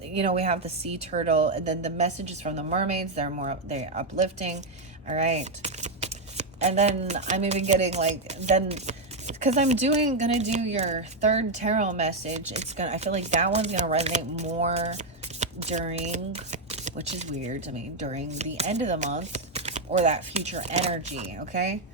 you know, we have the sea turtle, and then the messages from the mermaids, they're uplifting. All right. And then I'm even getting like, then, because I'm gonna do your third tarot message, I feel like that one's gonna resonate more during, which is weird to me, during the end of the month, or that future energy, okay?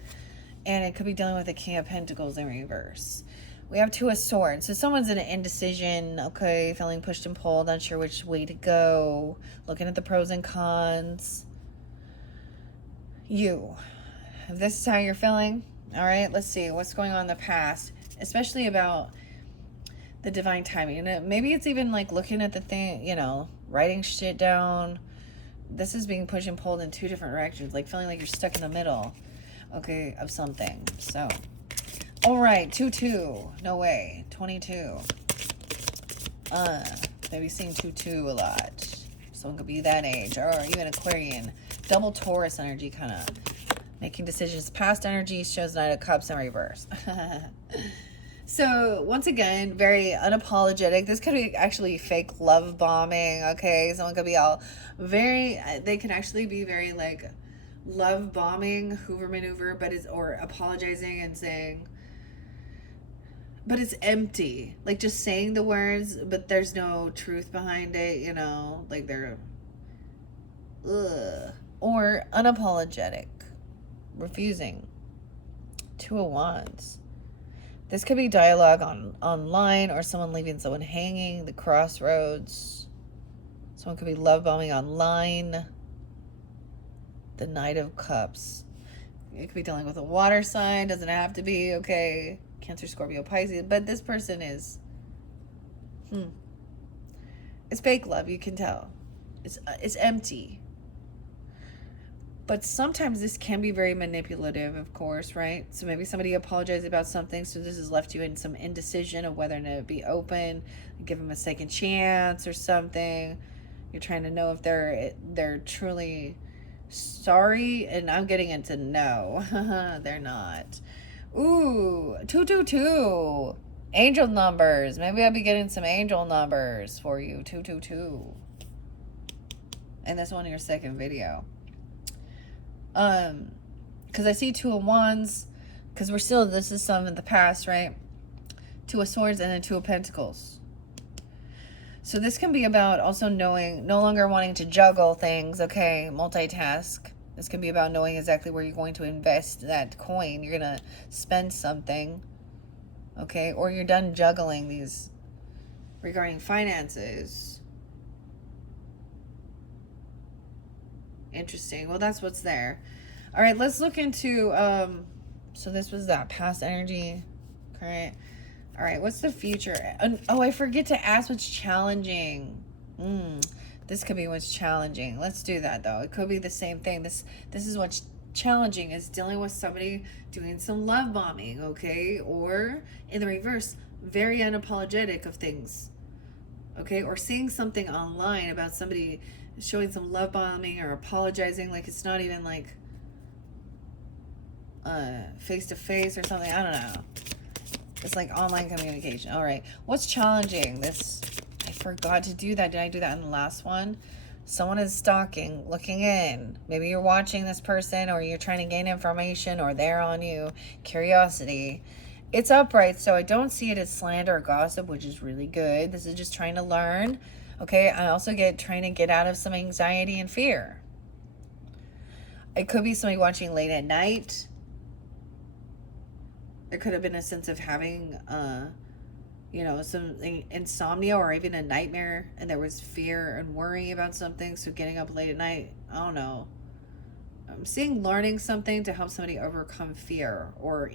And it could be dealing with the King of Pentacles in reverse. We have Two of Swords. So someone's in an indecision, okay, feeling pushed and pulled, not sure which way to go, looking at the pros and cons. You. If this is how you're feeling, all right, let's see what's going on in the past, especially about the divine timing. And maybe it's even like looking at the thing, you know, writing shit down. This is being pushed and pulled in two different directions, like feeling like you're stuck in the middle, okay, of something. So, all right, 2-2, no way, 22. Maybe seeing 2-2 a lot. Someone could be that age, or even Aquarian. Double Taurus energy, kind of making decisions. Past energy shows Knight of Cups in reverse. So, once again, very unapologetic. This could be actually fake love bombing, okay? Someone could be they can actually be very, like, love bombing, Hoover maneuver, or apologizing and saying, but it's empty. Like, just saying the words, but there's no truth behind it, you know? Like, they're, or unapologetic, refusing. Two of Wands. This could be dialogue online, or someone leaving someone hanging, the crossroads. Someone could be love bombing online. The Knight of Cups. It could be dealing with a water sign. Doesn't have to be, okay? Cancer, Scorpio, Pisces. But this person is, it's fake love, you can tell. It's empty. But sometimes this can be very manipulative, of course, right? So maybe somebody apologized about something, so this has left you in some indecision of whether to be open, give them a second chance or something. You're trying to know if they're truly sorry, and I'm getting into no. They're not. Ooh, 222. Angel numbers. Maybe I'll be getting some angel numbers for you. 222. And this one, your second video. Because I see Two of Wands, because we're still, this is some in the past, right? Two of Swords and then Two of Pentacles. So this can be about also knowing, no longer wanting to juggle things, okay, multitask. This can be about knowing exactly where you're going to invest that coin. You're going to spend something, okay, or you're done juggling these regarding finances. Interesting. Well, that's what's there. All right, let's look into, so this was that past energy, current. All right, what's the future? Oh, I forget to ask what's challenging. This could be what's challenging. Let's do that, though. It could be the same thing. This is what's challenging, is dealing with somebody doing some love bombing, okay? Or, in the reverse, very unapologetic of things, okay? Or seeing something online about somebody showing some love bombing or apologizing, like it's not even like face-to-face or something. I don't know. It's like online communication. All right. What's challenging? This, I forgot to do that. Did I do that in the last one? Someone is stalking, looking in. Maybe you're watching this person, or you're trying to gain information, or they're on you. Curiosity. It's upright, so I don't see it as slander or gossip, which is really good. This is just trying to learn. Okay, I also get trying to get out of some anxiety and fear. It could be somebody watching late at night. There could have been a sense of having, you know, some insomnia or even a nightmare, and there was fear and worry about something. So getting up late at night, I don't know. I'm seeing learning something to help somebody overcome fear or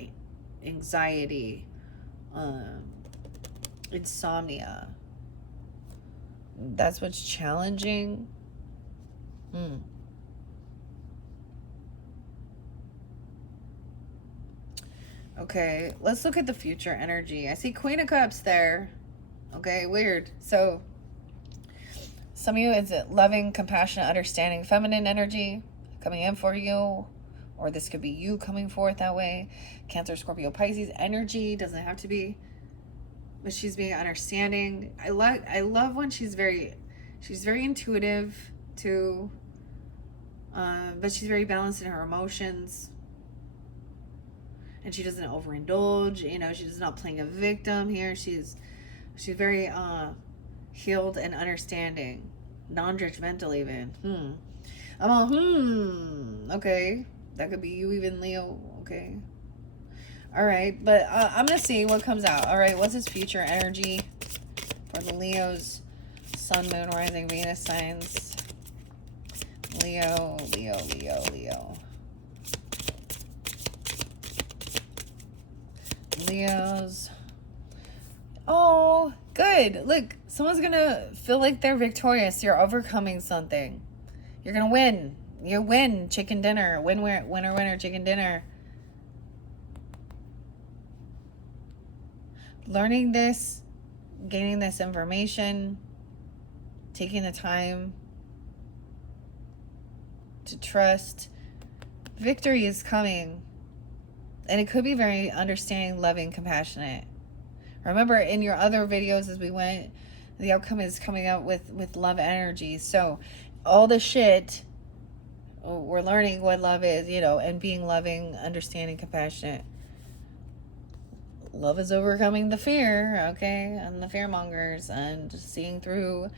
anxiety, insomnia. That's what's challenging. Okay, let's look at the future energy. I see Queen of Cups there. Okay, weird. So, some of you, is it loving, compassionate, understanding, feminine energy coming in for you? Or this could be you coming forth that way. Cancer, Scorpio, Pisces energy. Doesn't have to be. But she's being understanding. I love when she's very intuitive too. But she's very balanced in her emotions. And she doesn't overindulge, you know, she's not playing a victim here. She's very healed and understanding, non-judgmental even. I'm all, okay, that could be you even, Leo. Okay, all right, but I'm gonna see what comes out. All right, what's his future energy for the Leos? Sun, Moon, Rising, Venus signs. Leo. Leos. Oh, good. Look, someone's gonna feel like they're victorious. You're overcoming something. You're gonna win. You win. Chicken dinner. Winner, chicken dinner. Learning this, gaining this information, taking the time to trust. Victory is coming. And it could be very understanding, loving, compassionate. Remember, in your other videos as we went, the outcome is coming out with love energy. So all the shit, we're learning what love is, you know, and being loving, understanding, compassionate. Love is overcoming the fear, okay, and the fear mongers, and seeing through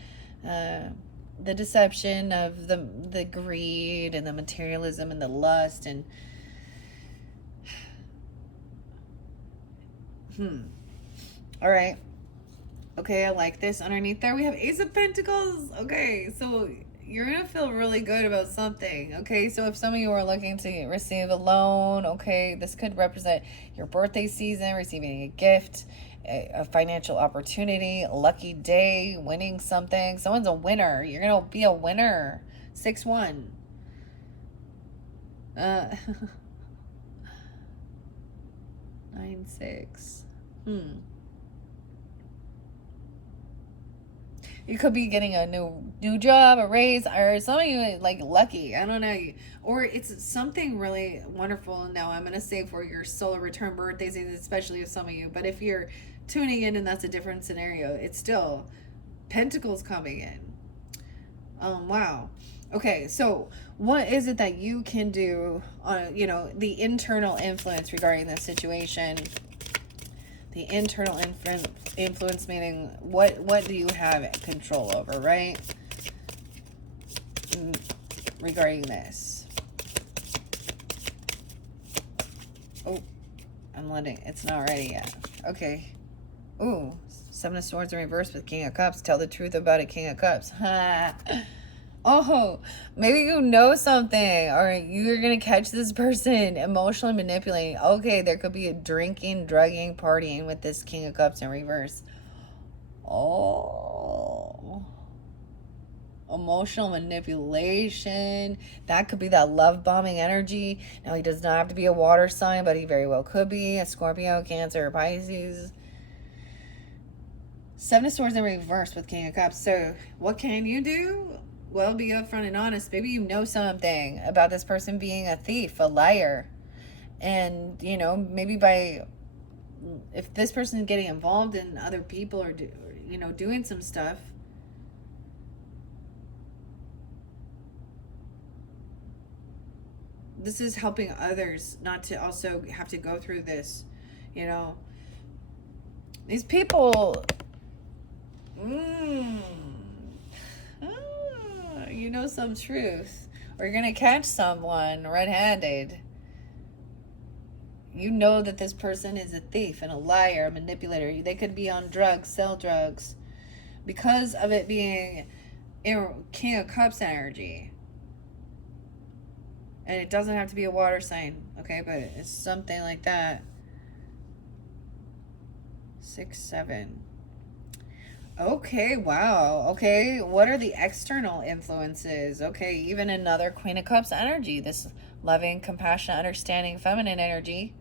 the deception of the greed and the materialism and the lust and all right. Okay, I like this. Underneath there, we have Ace of Pentacles. Okay, so you're going to feel really good about something. Okay, so if some of you are looking to receive a loan, okay, this could represent your birthday season, receiving a gift, a financial opportunity, a lucky day, winning something. Someone's a winner. You're going to be a winner. 6-1. 9-6. You could be getting a new job, a raise, or some of you like lucky. I don't know. Or it's something really wonderful. Now I'm going to say for your solar return birthdays, especially of some of you. But if you're tuning in and that's a different scenario, it's still Pentacles coming in. Wow. Okay, so what is it that you can do on, the internal influence regarding this situation? The internal influence meaning what do you have control over, right? Regarding this. Oh, it's not ready yet. Okay. Ooh, Seven of Swords in reverse with King of Cups. Tell the truth about it, King of Cups. Oh, maybe you know something, or you're gonna catch this person emotionally manipulating. Okay, there could be a drinking, drugging, partying with this King of Cups in reverse. Oh, emotional manipulation. That could be that love bombing energy. Now, he does not have to be a water sign, but he very well could be a Scorpio, Cancer, or Pisces. Seven of Swords in reverse with King of Cups. So what can you do? Well, be upfront and honest. Maybe you know something about this person being a thief, a liar. And, maybe if this person is getting involved in other people or, doing some stuff, this is helping others not to also have to go through this, These people, you know some truth. Or you're going to catch someone red-handed. You know that this person is a thief and a liar, a manipulator. They could be on drugs, sell drugs. Because of it being King of Cups energy. And it doesn't have to be a water sign, okay? But it's something like that. 6, 7. Okay, wow. Okay, what are the external influences? Okay, even another Queen of Cups energy. This loving, compassionate, understanding, feminine energy.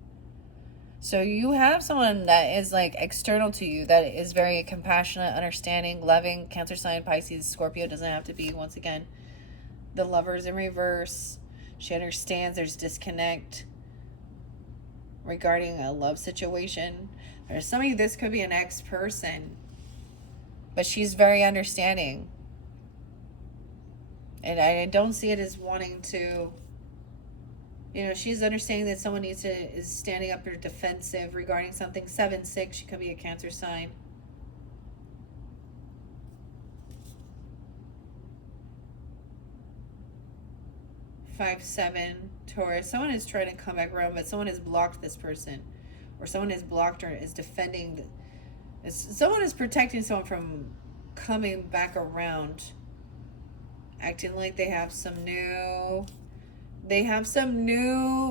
So you have someone that is like external to you, that is very compassionate, understanding, loving, Cancer sign, Pisces, Scorpio. Doesn't have to be, once again, the Lovers in reverse. She understands there's disconnect regarding a love situation. There's some of you, this could be an ex-person, but she's very understanding. And I don't see it as wanting to, she's understanding that someone is standing up or defensive regarding something. 7, 6, she could be a Cancer sign. Five, 7, Taurus. Someone is trying to come back around, but someone has blocked this person, or someone has blocked or is defending. Someone is protecting someone from coming back around, acting like they have some new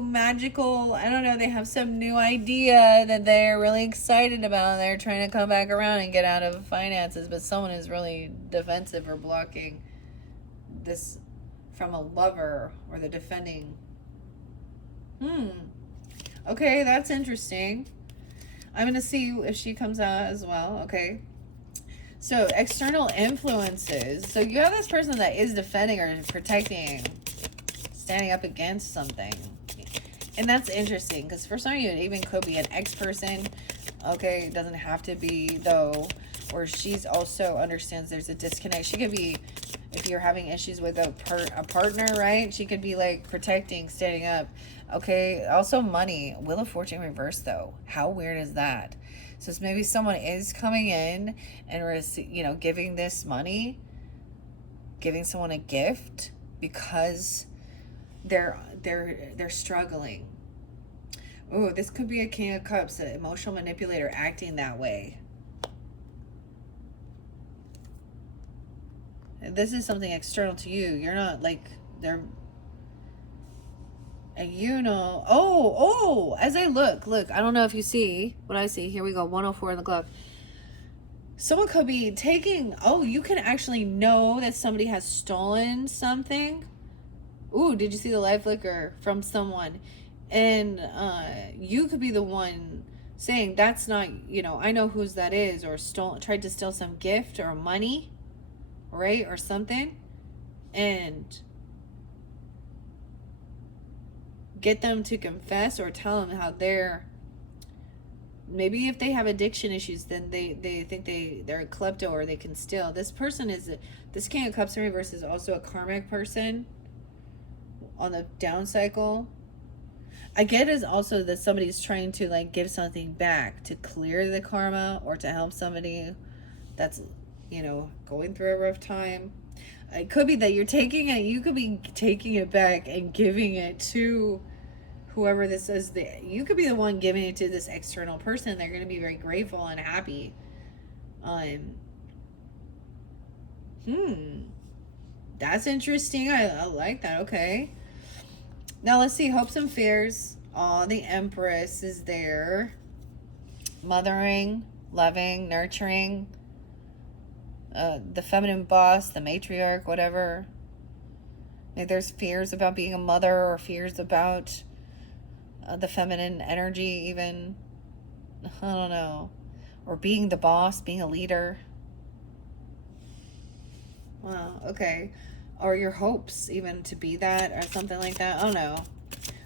magical, I don't know, they have some new idea that they're really excited about, and they're trying to come back around and get out of finances, but someone is really defensive or blocking this from a lover, or the defending. Okay, that's interesting. I'm going to see if she comes out as well. Okay. So, external influences. So, you have this person that is defending or protecting, standing up against something. And that's interesting, because for some of you, it even could be an ex-person. Okay, it doesn't have to be, though. Or she's also understands there's a disconnect. She could be, if you're having issues with a partner, right? She could be like protecting, standing up. Okay, also money. Wheel of Fortune reverse, though. How weird is that? So it's maybe someone is coming in and giving this money, giving someone a gift because they're struggling. Ooh, this could be a King of Cups, an emotional manipulator acting that way. This is something external to you. You're not like they're, and as I look, I don't know if you see what I see. Here we go, 104 on the clock. Someone could be taking, you can actually know that somebody has stolen something. Ooh, did you see the light flicker from someone? And you could be the one saying, that's not, I know whose that is, or tried to steal some gift or money, right, or something, and get them to confess or tell them how they're maybe if they have addiction issues, then they think they're a klepto or they can steal. This person is this King of Cups in reverse is also a karmic person on the down cycle. I get is also that somebody's trying to like give something back to clear the karma or to help somebody that's, you know, going through a rough time. It could be that you're taking it, you could be taking it back and giving it to whoever this is. You could be the one giving it to this external person. They're going to be very grateful and happy. That's interesting. I like that. Okay. Now let's see, hopes and fears. Oh, the Empress is there. Mothering, loving, nurturing. The feminine boss, the matriarch, whatever. Maybe there's fears about being a mother or fears about the feminine energy even. I don't know. Or being the boss, being a leader. Wow, okay. Or your hopes even to be that or something like that. I don't know.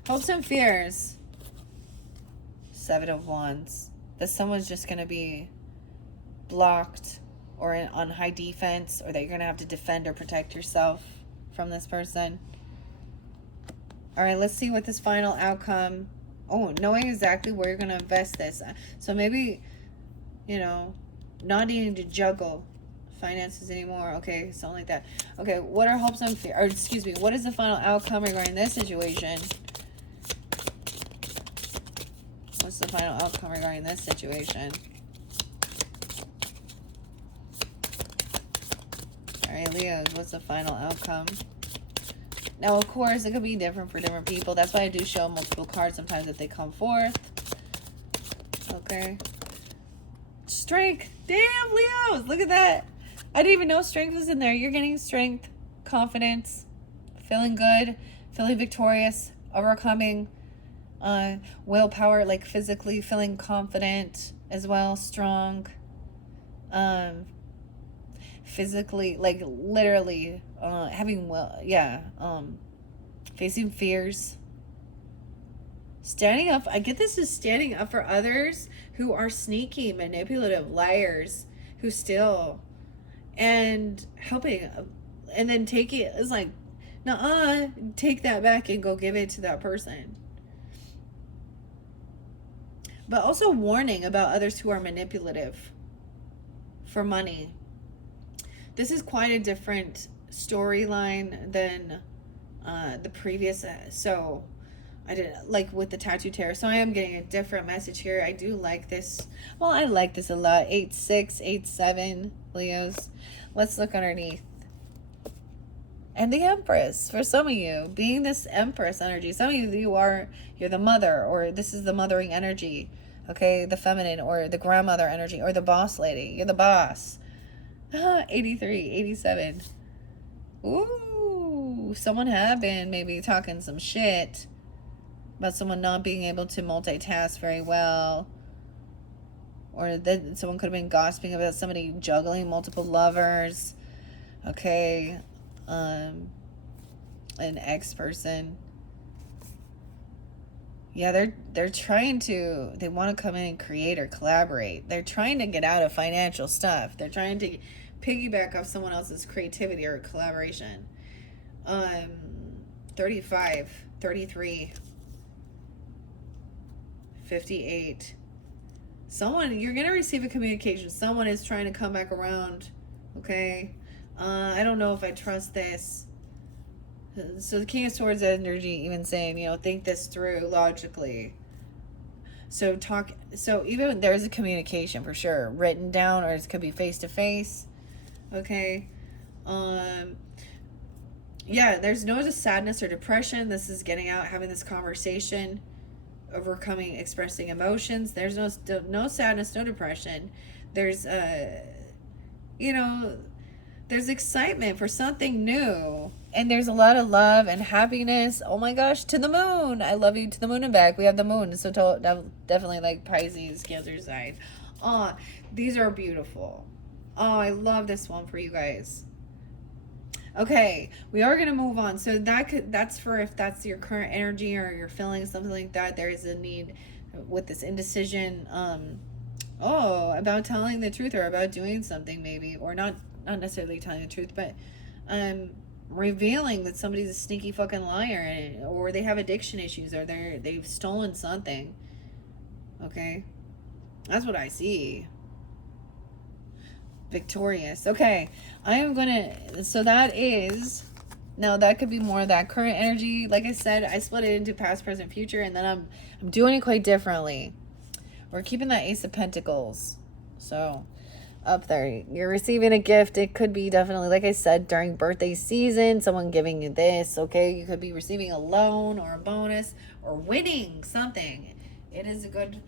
Hopes and fears. 7 of Wands. That someone's just going to be blocked or on high defense, or that you're going to have to defend or protect yourself from this person. All right, let's see what this final outcome. Oh, knowing exactly where you're going to invest this. So maybe, you know, not needing to juggle finances anymore. Okay, something like that. Okay, what are hopes and fears? Or excuse me, what is the final outcome regarding this situation? What's the final outcome regarding this situation? All right, Leos, what's the final outcome? Now, of course, it could be different for different people. That's why I do show multiple cards sometimes if they come forth. Okay. Strength. Damn, Leos, look at that. I didn't even know strength was in there. You're getting strength, confidence, feeling good, feeling victorious, overcoming willpower, like physically feeling confident as well, strong. Physically, like literally having facing fears, standing up. I get this is standing up for others who are sneaky, manipulative, liars, who steal, and helping, and then take it. It's like, nuh-uh, take that back and go give it to that person. But also warning about others who are manipulative for money. This is quite a different storyline than the previous. So I did like with the Tattoo Tarot. So I am getting a different message here. I do like this. Well, I like this a lot. 8-6, 8-7, Leos. Let's look underneath. And the Empress, for some of you, being this Empress energy. Some of you, you're the mother, or this is the mothering energy. Okay, the feminine, or the grandmother energy, or the boss lady. You're the boss. 83, 87. Ooh, someone had been maybe talking some shit about someone not being able to multitask very well. Or that someone could have been gossiping about somebody juggling multiple lovers. Okay. An ex-person. Yeah, they're trying to, they want to come in and create or collaborate. They're trying to get out of financial stuff. They're trying to piggyback off someone else's creativity or collaboration. 35, 33, 58. Someone, you're going to receive a communication. Someone is trying to come back around. Okay. I don't know if I trust this. So the King of Swords energy even saying, you know, think this through logically. So even there's a communication for sure, written down, or it could be face to face. Okay. Yeah, there's no sadness or depression. This is getting out, having this conversation, overcoming, expressing emotions. There's no sadness, no depression. There's there's excitement for something new, and there's a lot of love and happiness. Oh my gosh, to the moon. I love you to the moon and back. We have the moon, so definitely like Pisces, Cancer sign. These are beautiful. Oh, I love this one for you guys. Okay, we are going to move on. So that's for if that's your current energy or you're feeling something like that. There is a need with this indecision, about telling the truth or about doing something maybe, or not necessarily telling the truth, but revealing that somebody's a sneaky fucking liar, or they have addiction issues, or they've stolen something. Okay, that's what I see. Victorious. Okay, I am gonna, so that is, now that could be more of that current energy. Like I said, I split it into past, present, future, and then I'm doing it quite differently. We're keeping that Ace of Pentacles. So up there, you're receiving a gift. It could be definitely, like I said, during birthday season, someone giving you this. Okay, you could be receiving a loan or a bonus or winning something. It is a good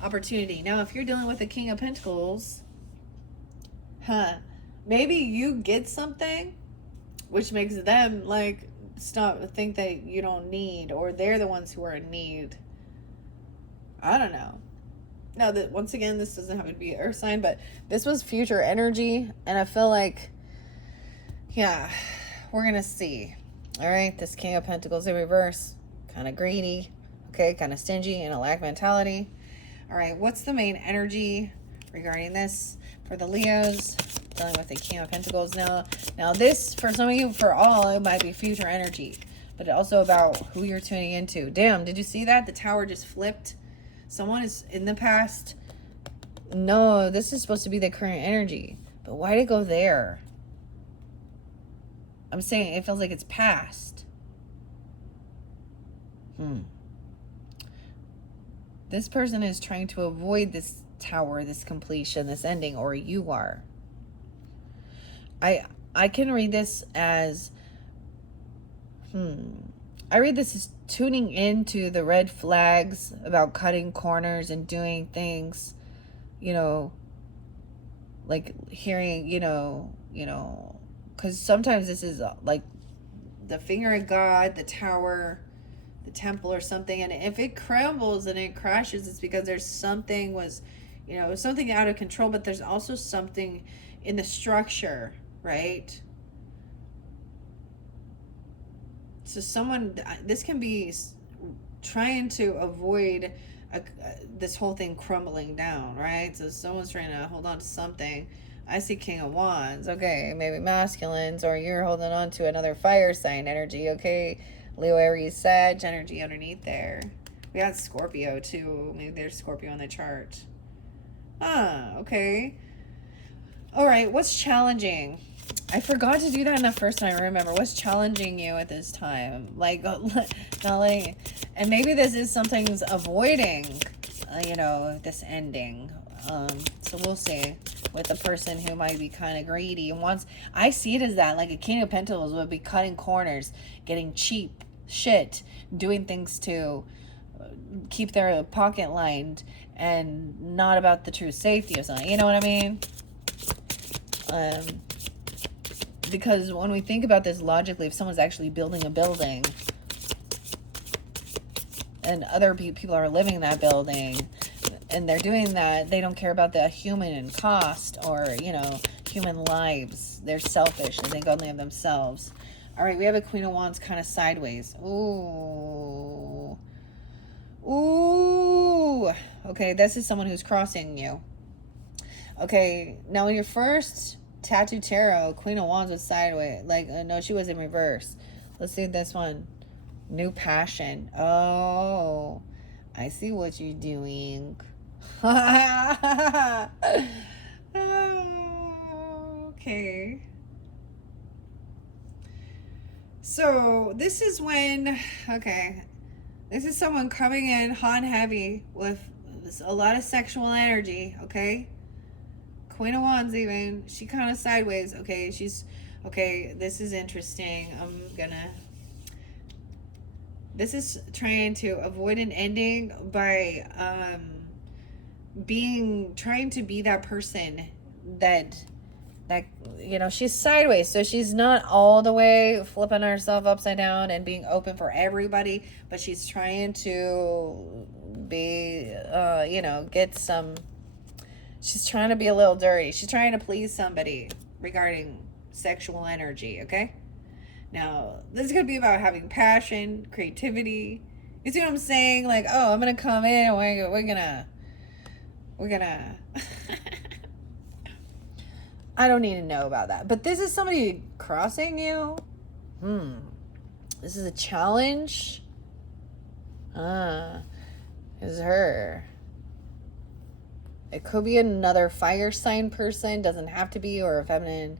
opportunity. Now, if you're dealing with the King of Pentacles, maybe you get something which makes them like think that you don't need, or they're the ones who are in need. I don't know. Now, that once again, this doesn't have to be an earth sign, but this was future energy, and I feel like, yeah, we're gonna see. All right, this King of Pentacles in reverse, kind of greedy, okay, kind of stingy, and a lack mentality. All right, what's the main energy regarding this for the Leos dealing with the King of Pentacles? Now this, for some of you, for all, it might be future energy, but also about who you're tuning into. Damn, did you see that? The tower just flipped. Someone is in the past. No, this is supposed to be the current energy. But why did it go there? I'm saying it feels like it's past. This person is trying to avoid this tower, this completion, this ending, or you are. I can read this as I read this as tuning into the red flags about cutting corners and doing things, you know, like hearing, you know, because sometimes this is like the finger of God, the tower, the temple or something. And if it crumbles and it crashes, it's because there's something was, something out of control, but there's also something in the structure, right? So this can be trying to avoid this whole thing crumbling down, right? So someone's trying to hold on to something. I see King of Wands. Okay, maybe masculines, or you're holding on to another fire sign energy. Okay, Leo, Aries, Sag energy underneath there. We got Scorpio too. Maybe there's Scorpio on the chart. Okay. All right, what's challenging? I forgot to do that in the first time. I remember what's challenging you at this time, like not like, and maybe this is something's avoiding, this ending. So we'll see with the person who might be kind of greedy and wants. I see it as that, like a King of Pentacles would be cutting corners, getting cheap shit, doing things to keep their pocket lined, and not about the true safety of something. You know what I mean? Because when we think about this logically, if someone's actually building a building and other people are living in that building and they're doing that, they don't care about the human cost or, human lives. They're selfish. They think only of themselves. All right, we have a Queen of Wands kind of sideways. Ooh. Okay, this is someone who's crossing you. Okay, now in your first Tattoo Tarot, Queen of Wands was sideways. No, she was in reverse. Let's see this one. New passion. Oh, I see what you're doing. Okay. So this is when, this is someone coming in hot and heavy with a lot of sexual energy, okay? Queen of Wands even, she kind of sideways, okay? This is interesting. This is trying to avoid an ending by trying to be that person that she's sideways, so she's not all the way flipping herself upside down and being open for everybody, but she's trying to be she's trying to be a little dirty. She's trying to please somebody regarding sexual energy, okay? Now, this is going to be about having passion, creativity, You see what I'm saying? Like, oh, I'm gonna come in. We're gonna. I don't need to know about that. But this is somebody crossing you. This is a challenge. Is her. It could be another fire sign person. Doesn't have to be, or a feminine.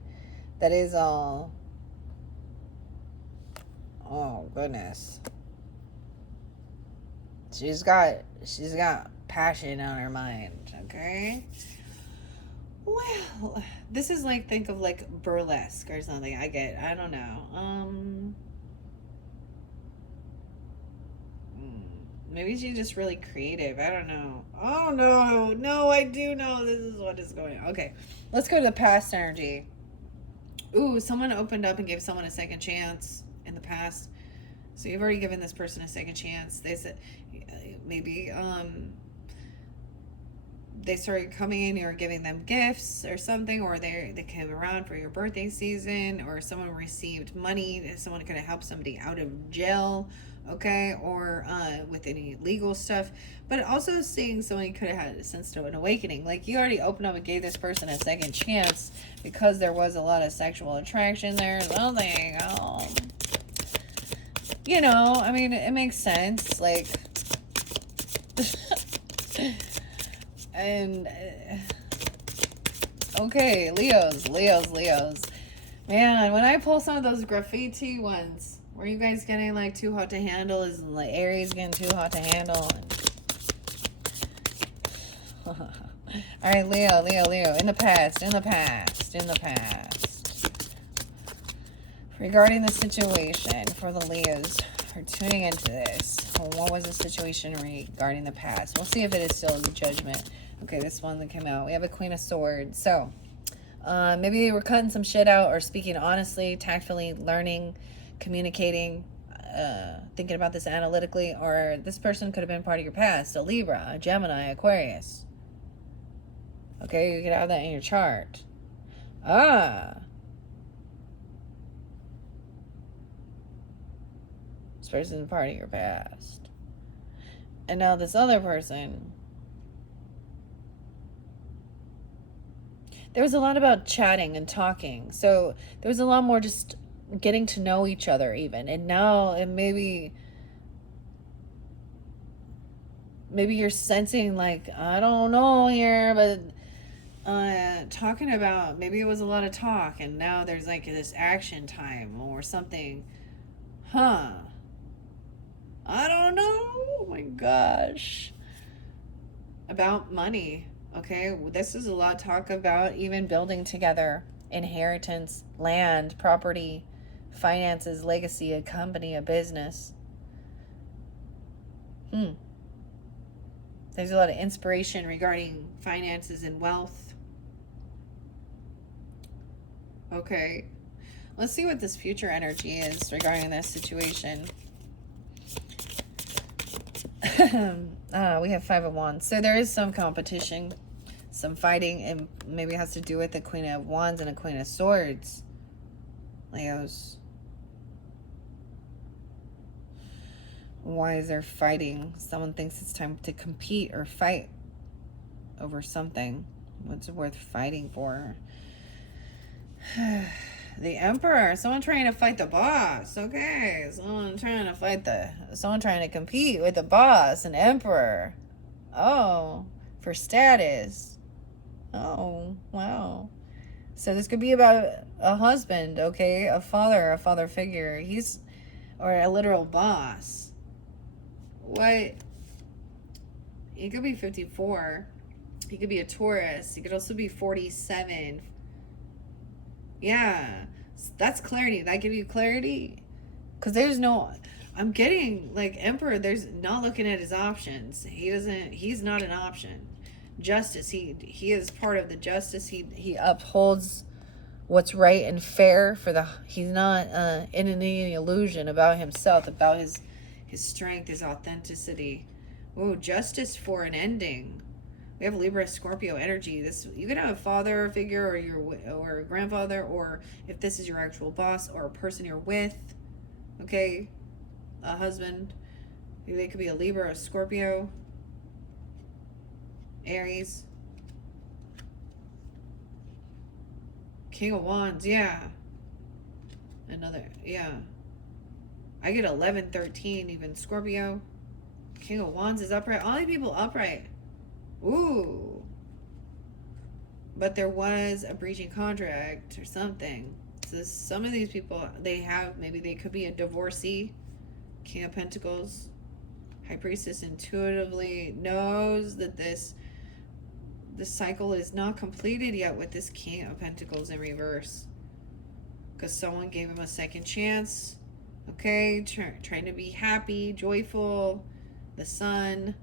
That is all. Oh goodness. She's got passion on her mind. Okay. Well, this is like, think of like burlesque or something. I don't know. Maybe she's just really creative. I don't know. Oh no, I do know this is what is going on. Okay, let's go to the past energy. Ooh, someone opened up and gave someone a second chance in the past. So you've already given this person a second chance. They said maybe they started coming in, you're giving them gifts or something, or they came around for your birthday season, or someone received money, someone could have helped somebody out of jail, okay, or with any legal stuff. But also seeing someone could have had a sense of an awakening, like you already opened up and gave this person a second chance because there was a lot of sexual attraction there, something. You know, I mean, it makes sense, like and okay, Leos. Man, when I pull some of those graffiti ones, were you guys getting like too hot to handle? Is like Aries getting too hot to handle? All right, Leo. In the past. Regarding the situation for the Leos who are tuning into this, what was the situation regarding the past? We'll see if it is still the Judgment. Okay, this one that came out. We have a Queen of Swords. So, maybe they were cutting some shit out or speaking honestly, tactfully, learning, communicating, thinking about this analytically, or this person could have been part of your past. A Libra, a Gemini, Aquarius. Okay, you could have that in your chart. This person is part of your past. And now this other person. There was a lot about chatting and talking. So there was a lot more just getting to know each other even. And now it maybe you're sensing like, I don't know here, but talking about, maybe it was a lot of talk and now there's like this action time or something. I don't know. Oh my gosh. About money. Okay, this is a lot of talk about even building together, inheritance, land, property, finances, legacy, a company, a business. There's a lot of inspiration regarding finances and wealth. Okay, let's see what this future energy is regarding this situation. We have Five of Wands. So there is some competition, some fighting, and maybe it has to do with the Queen of Wands and a Queen of Swords. Leos. Why is there fighting? Someone thinks it's time to compete or fight over something. What's it worth fighting for? The Emperor. Someone trying to fight the boss. Okay. Someone trying to compete with the boss, an Emperor. Oh, for status. Oh, wow. So this could be about a husband, okay? A father figure. Or a literal boss. What? He could be 54. He could be a Taurus. He could also be 47. Yeah, that's clarity. That give you clarity? Because I'm getting like Emperor, there's not looking at his options. He's not an option. Justice, he is part of the justice. He upholds what's right and fair he's not in any illusion about himself, about his strength, his authenticity. Oh, justice for an ending. We have Libra, Scorpio energy. You could have a father figure or a grandfather, or if this is your actual boss or a person you're with, okay, a husband. They could be a Libra, a Scorpio, Aries. King of Wands, yeah. Another, yeah. I get 11, 13, even Scorpio. King of Wands is upright. All the people upright. Ooh. But there was a breaching contract or something. So some of these people, maybe they could be a divorcee. King of Pentacles. High Priestess intuitively knows that this cycle is not completed yet with this King of Pentacles in reverse. Because someone gave him a second chance. Okay, trying to be happy, joyful. The Sun.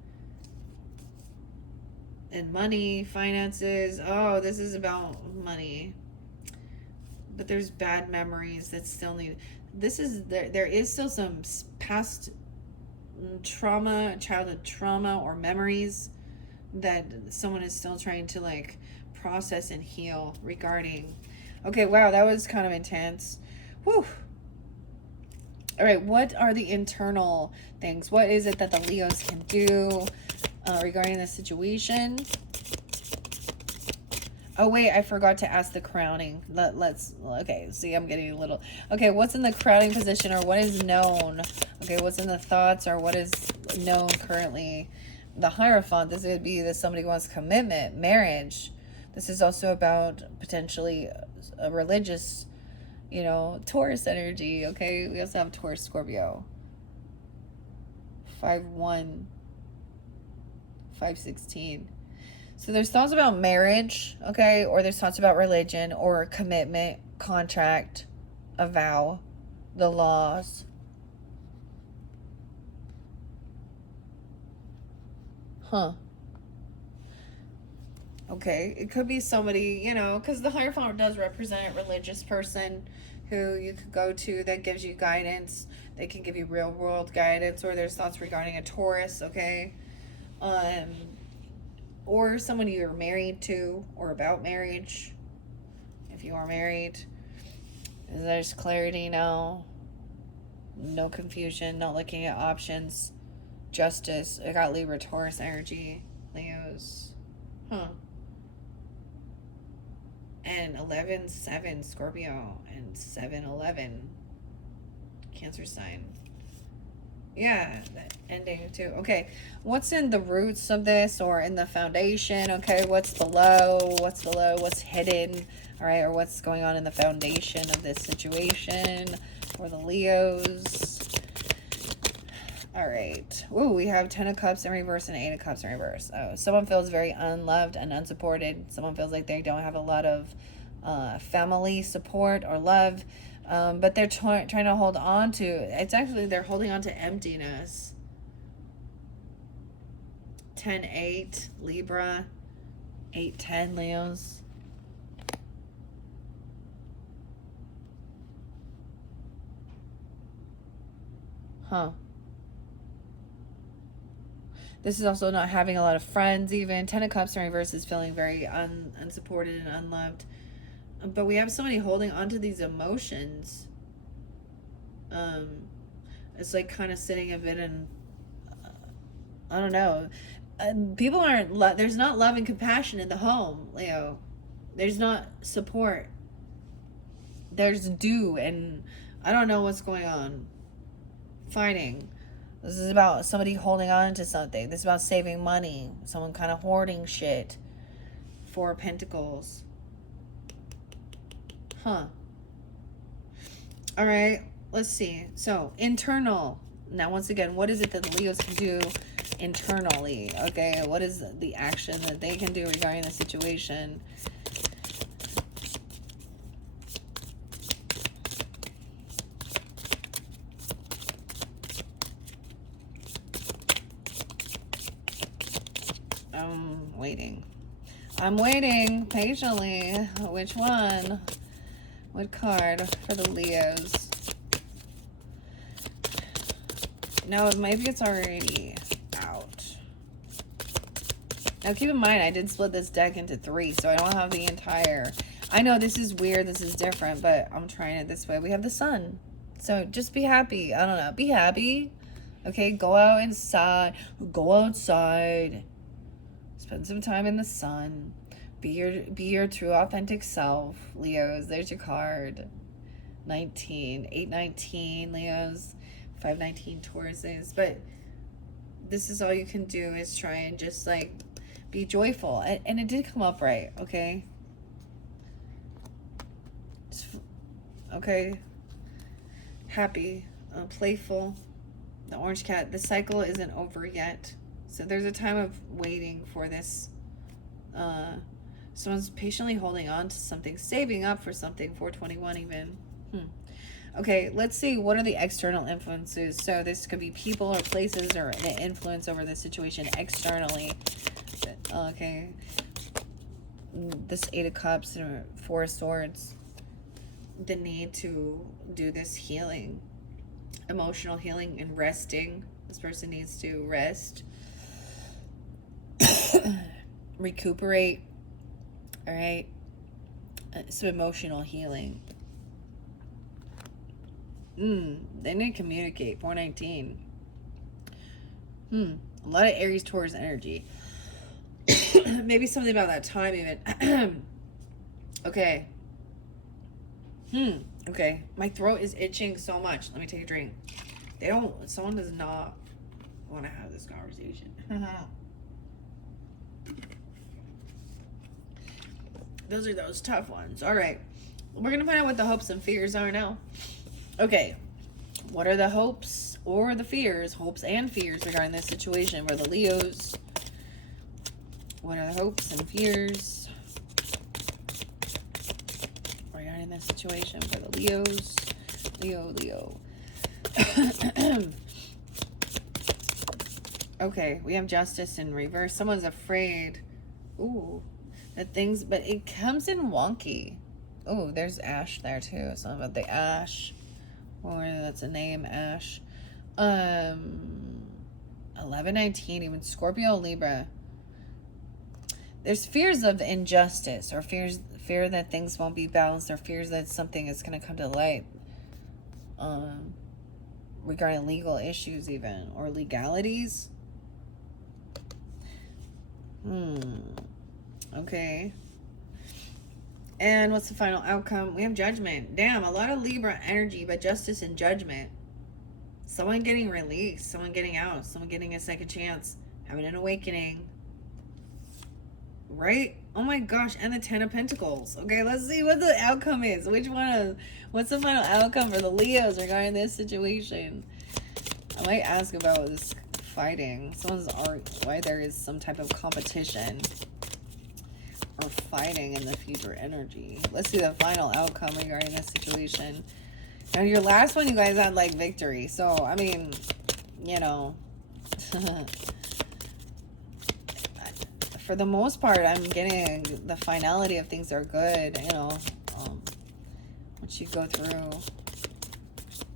And money, finances. Oh, this is about money. But there's bad memories that still need. There is still some past trauma, childhood trauma or memories that someone is still trying to like process and heal regarding. Okay, wow, that was kind of intense. Whew. All right, what are the internal things? What is it that the Leos can do regarding the situation? Oh, wait, I forgot to ask the crowning. Okay, see, I'm getting a little... Okay, what's in the crowning position or what is known? Okay, what's in the thoughts or what is known currently? The Hierophant, this would be that somebody wants commitment, marriage. This is also about potentially a religious, Taurus energy, okay? We also have Taurus, Scorpio. 5-1, 5-16. So there's thoughts about marriage, okay? Or there's thoughts about religion or commitment, contract, a vow, the laws. Huh. Okay, it could be somebody, because the Hierophant does represent a religious person who you could go to that gives you guidance. They can give you real world guidance, or there's thoughts regarding a Taurus, okay? Or someone you're married to or about marriage. If you are married, there's clarity now. No confusion, not looking at options. Justice. I got Libra, Taurus energy. Leos. Huh. And 11-7 Scorpio and 7-11 Cancer sign. Yeah, that ending too. Okay, what's in the roots of this or in the foundation? Okay, what's below? What's below? What's hidden? All right, or what's going on in the foundation of this situation for the Leos? All right. Ooh, we have 10 of Cups in reverse and 8 of Cups in reverse. Oh, someone feels very unloved and unsupported. Someone feels like they don't have a lot of family support or love. But they're trying to hold on to, they're holding on to emptiness. 10-8 Libra, 8-10 Leos. Huh. This is also not having a lot of friends even. 10 of Cups in reverse is feeling very unsupported and unloved. But we have somebody holding onto these emotions. It's like kind of sitting a bit in, I don't know. People aren't, there's not love and compassion in the home, Leo. There's not support. There's due, and I don't know what's going on. Fighting. This is about somebody holding on to something. This is about saving money. Someone kind of hoarding shit. 4 of Pentacles. Huh. All right. Let's see. So, internal. Now, once again, what is it that the Leos can do internally? Okay. What is the action that they can do regarding the situation? I'm waiting patiently. Which one? What card for the Leos? No, maybe it's already out. Now keep in mind, I did split this deck into 3, so I don't have the entire... I know this is weird, this is different, but I'm trying it this way. We have the Sun. So just be happy. I don't know. Be happy. Okay, go out inside. Go outside. Spend some time in the sun. Be your true authentic self. Leos, there's your card. 19, 819 Leos, 519 Tauruses. But this is all you can do is try and just like be joyful. And it did come up right, okay? Okay. Happy, playful. The orange cat. The cycle isn't over yet. So there's a time of waiting for this. Someone's patiently holding on to something, saving up for something, 421 even. Okay, let's see. What are the external influences? So this could be people or places or the influence over the situation externally. Okay. This 8 of Cups and 4 of Swords. The need to do this healing. Emotional healing and resting. This person needs to rest. Recuperate. All right. Some emotional healing. They need to communicate. 419. A lot of Aries Taurus energy. Maybe something about that time even. Okay. Okay. My throat is itching so much. Let me take a drink. Someone does not want to have this conversation. Those are those tough ones. All right. We're going to find out what the hopes and fears are now. Okay. What are the hopes or the fears, hopes and fears regarding this situation for the Leos? What are the hopes and fears regarding this situation for the Leos? Leo. Okay, we have Justice in reverse. Someone's afraid. Ooh. But it comes in wonky. Oh, there's Ash there too. Something about the Ash. Or that's a name, Ash. 1119, even Scorpio, Libra. There's fears of injustice, or fear that things won't be balanced, or fears that something is going to come to light. Regarding legal issues even, or legalities. Okay. And what's the final outcome? We have Judgment. Damn, a lot of Libra energy, but Justice and Judgment. Someone getting released. Someone getting out. Someone getting a second chance. Having an awakening. Right? Oh my gosh. And the 10 of Pentacles. Okay, let's see what the outcome is. What's the final outcome for the Leos regarding this situation? I might ask about this fighting. Why there is some type of competition. Or fighting in the future energy. Let's see the final outcome regarding this situation. Now, your last one, you guys had like victory. So, I mean, you know, for the most part, I'm getting the finality of things are good. You know, once you go through,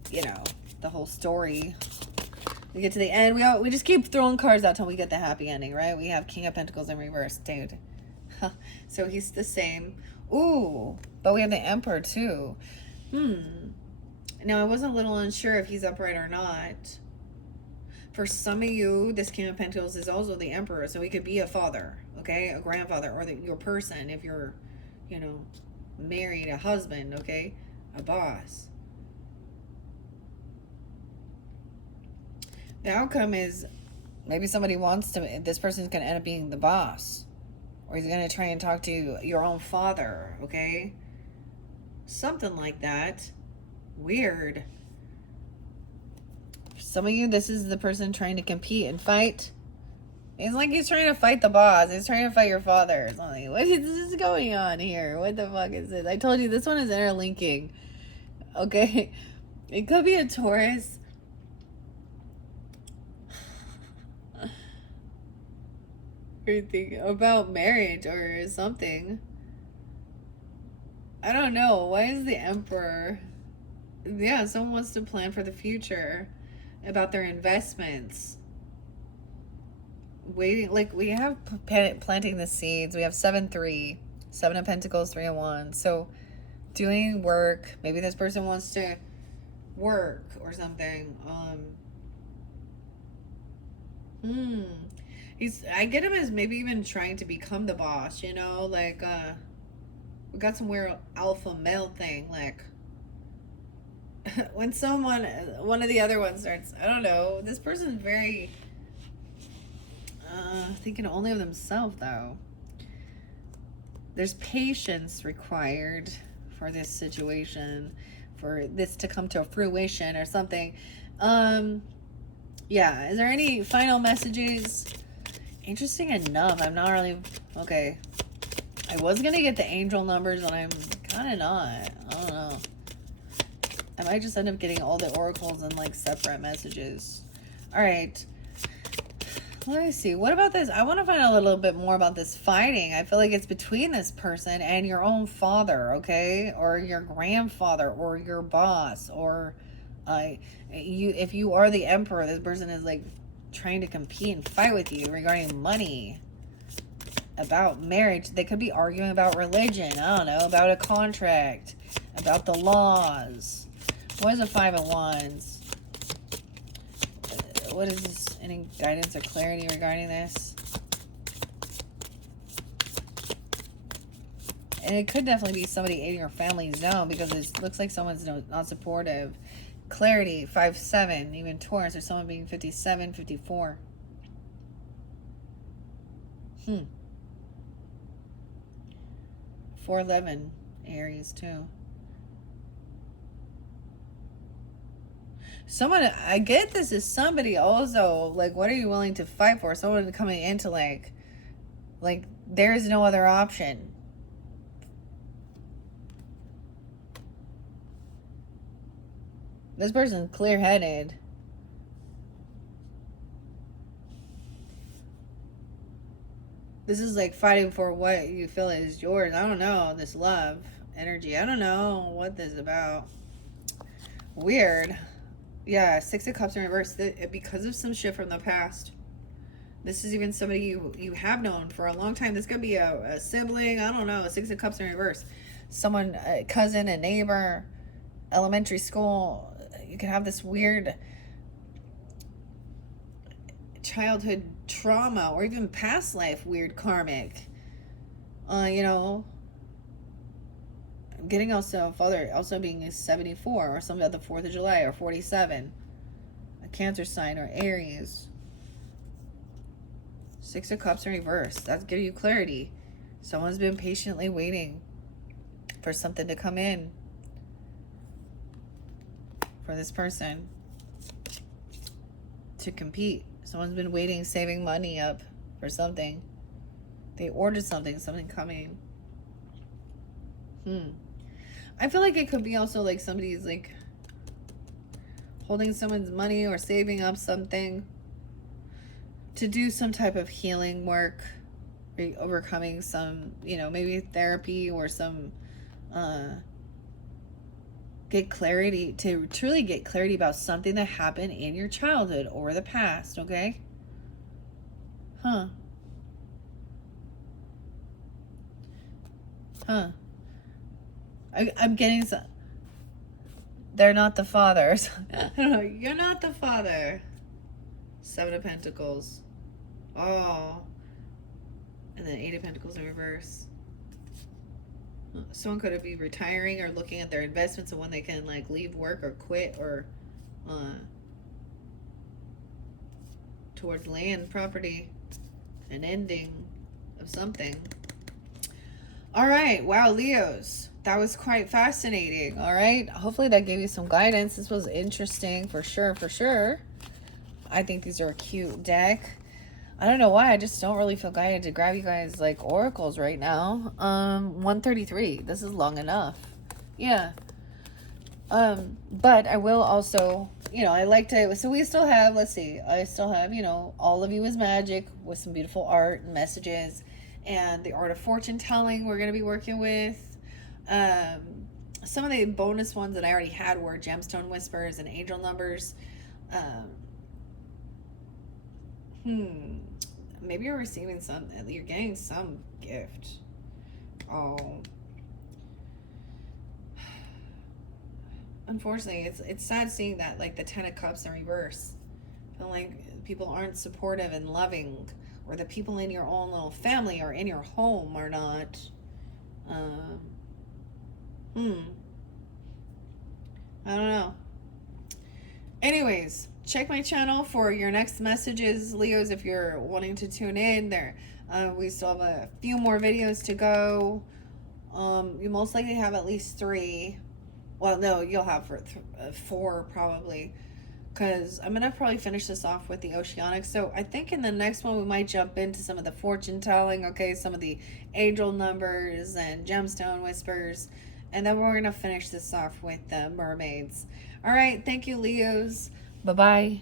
you know, the whole story, we get to the end. We just keep throwing cards out till we get the happy ending, right? We have King of Pentacles in reverse, dude. So he's the same. Ooh, but we have the Emperor too. Now I was a little unsure if he's upright or not. For some of you, this King of Pentacles is also the Emperor, so he could be a father, okay, a grandfather, or your person if you're, you know, married, a husband, okay, a boss. The outcome is maybe somebody wants to. This person's gonna end up being the boss. Or he's going to try and talk to your own father, okay? Something like that. Weird. For some of you, this is the person trying to compete and fight. It's like he's trying to fight the boss. He's trying to fight your father or something. What is going on here? What the fuck is this? I told you this one is interlinking. Okay? It could be a Taurus. Think about marriage or something. I don't know. Why is the Emperor? Yeah, someone wants to plan for the future about their investments. Waiting, like we have planting the seeds. We have 7-3, 7 of Pentacles, 3 of Wands. So doing work. Maybe this person wants to work or something. Hmm. I get him as maybe even trying to become the boss, you know, like, we got some weird alpha male thing, like, when one of the other ones starts, I don't know, this person's very, thinking only of themselves, though. There's patience required for this situation, for this to come to fruition or something. Um, yeah, is there any final messages? Interesting enough, I'm not really, okay. I was gonna get the angel numbers, but I'm kind of not. I don't know. I might just end up getting all the oracles in like separate messages. All right. Let me see. What about this? I want to find out a little bit more about this fighting. I feel like it's between this person and your own father, okay? Or your grandfather or your boss or you if you are the emperor, this person is like trying to compete and fight with you regarding money, about marriage. They could be arguing about religion. I don't know, about a contract, about the laws. What is a Five of Wands? What is this? Any guidance or clarity regarding this? And it could definitely be somebody in your family's zone because it looks like someone's not supportive. Clarity, 5-7, even Taurus, or someone being 57, 54. 4-11, Aries too. Someone, I get this is somebody also, like, what are you willing to fight for? Someone coming into like there is no other option. This person's clear-headed. This is like fighting for what you feel is yours. I don't know, this love energy. I don't know what this is about. Weird. Yeah, Six of Cups in reverse. Because of some shit from the past. This is even somebody you have known for a long time. This could be a sibling. I don't know. Six of Cups in reverse. Someone, a cousin, a neighbor, elementary school. You can have this weird childhood trauma or even past life weird karmic. You know, I'm getting also father also being 74 or something about the 4th of July or 47. A Cancer sign or Aries. Six of Cups in reverse. That's giving you clarity. Someone's been patiently waiting for something to come in for this person to compete. Someone's been waiting, saving money up for something. They ordered something coming. I feel like it could be also like somebody's like holding someone's money or saving up something to do some type of healing work, overcoming some, you know, maybe therapy or some get clarity, to truly get clarity about something that happened in your childhood or the past, okay? I'm getting some. They're not the fathers. I don't know. You're not the father. 7 of Pentacles. Oh. And then 8 of Pentacles in reverse. Someone could be retiring or looking at their investments and when they can like leave work or quit or towards land, property, an ending of something. All right. Wow, Leos. That was quite fascinating. All right. Hopefully that gave you some guidance. This was interesting for sure, for sure. I think these are a cute deck. I don't know why. I just don't really feel guided to grab you guys like oracles right now. 133. This is long enough. Yeah. But I will also, you know, I like to, so we still have, let's see, I still have, you know, All of You is Magic with some beautiful art and messages, and the Art of Fortune Telling we're going to be working with. Some of the bonus ones that I already had were Gemstone Whispers and Angel Numbers. Maybe you're receiving some, you're getting some gift. Oh. Unfortunately, it's sad seeing that, like the 10 of Cups in reverse. Feeling like people aren't supportive and loving, or the people in your own little family or in your home are not. Um, hmm. I don't know. Anyways, check my channel for your next messages, Leos, if you're wanting to tune in. There, we still have a few more videos to go. You most likely have at least 3. Well, no, you'll have 4 probably, because I'm gonna probably finish this off with the oceanics. So I think in the next one we might jump into some of the fortune telling, okay, some of the angel numbers and gemstone whispers, and then we're gonna finish this off with the mermaids. All right, thank you, Leos. Bye bye.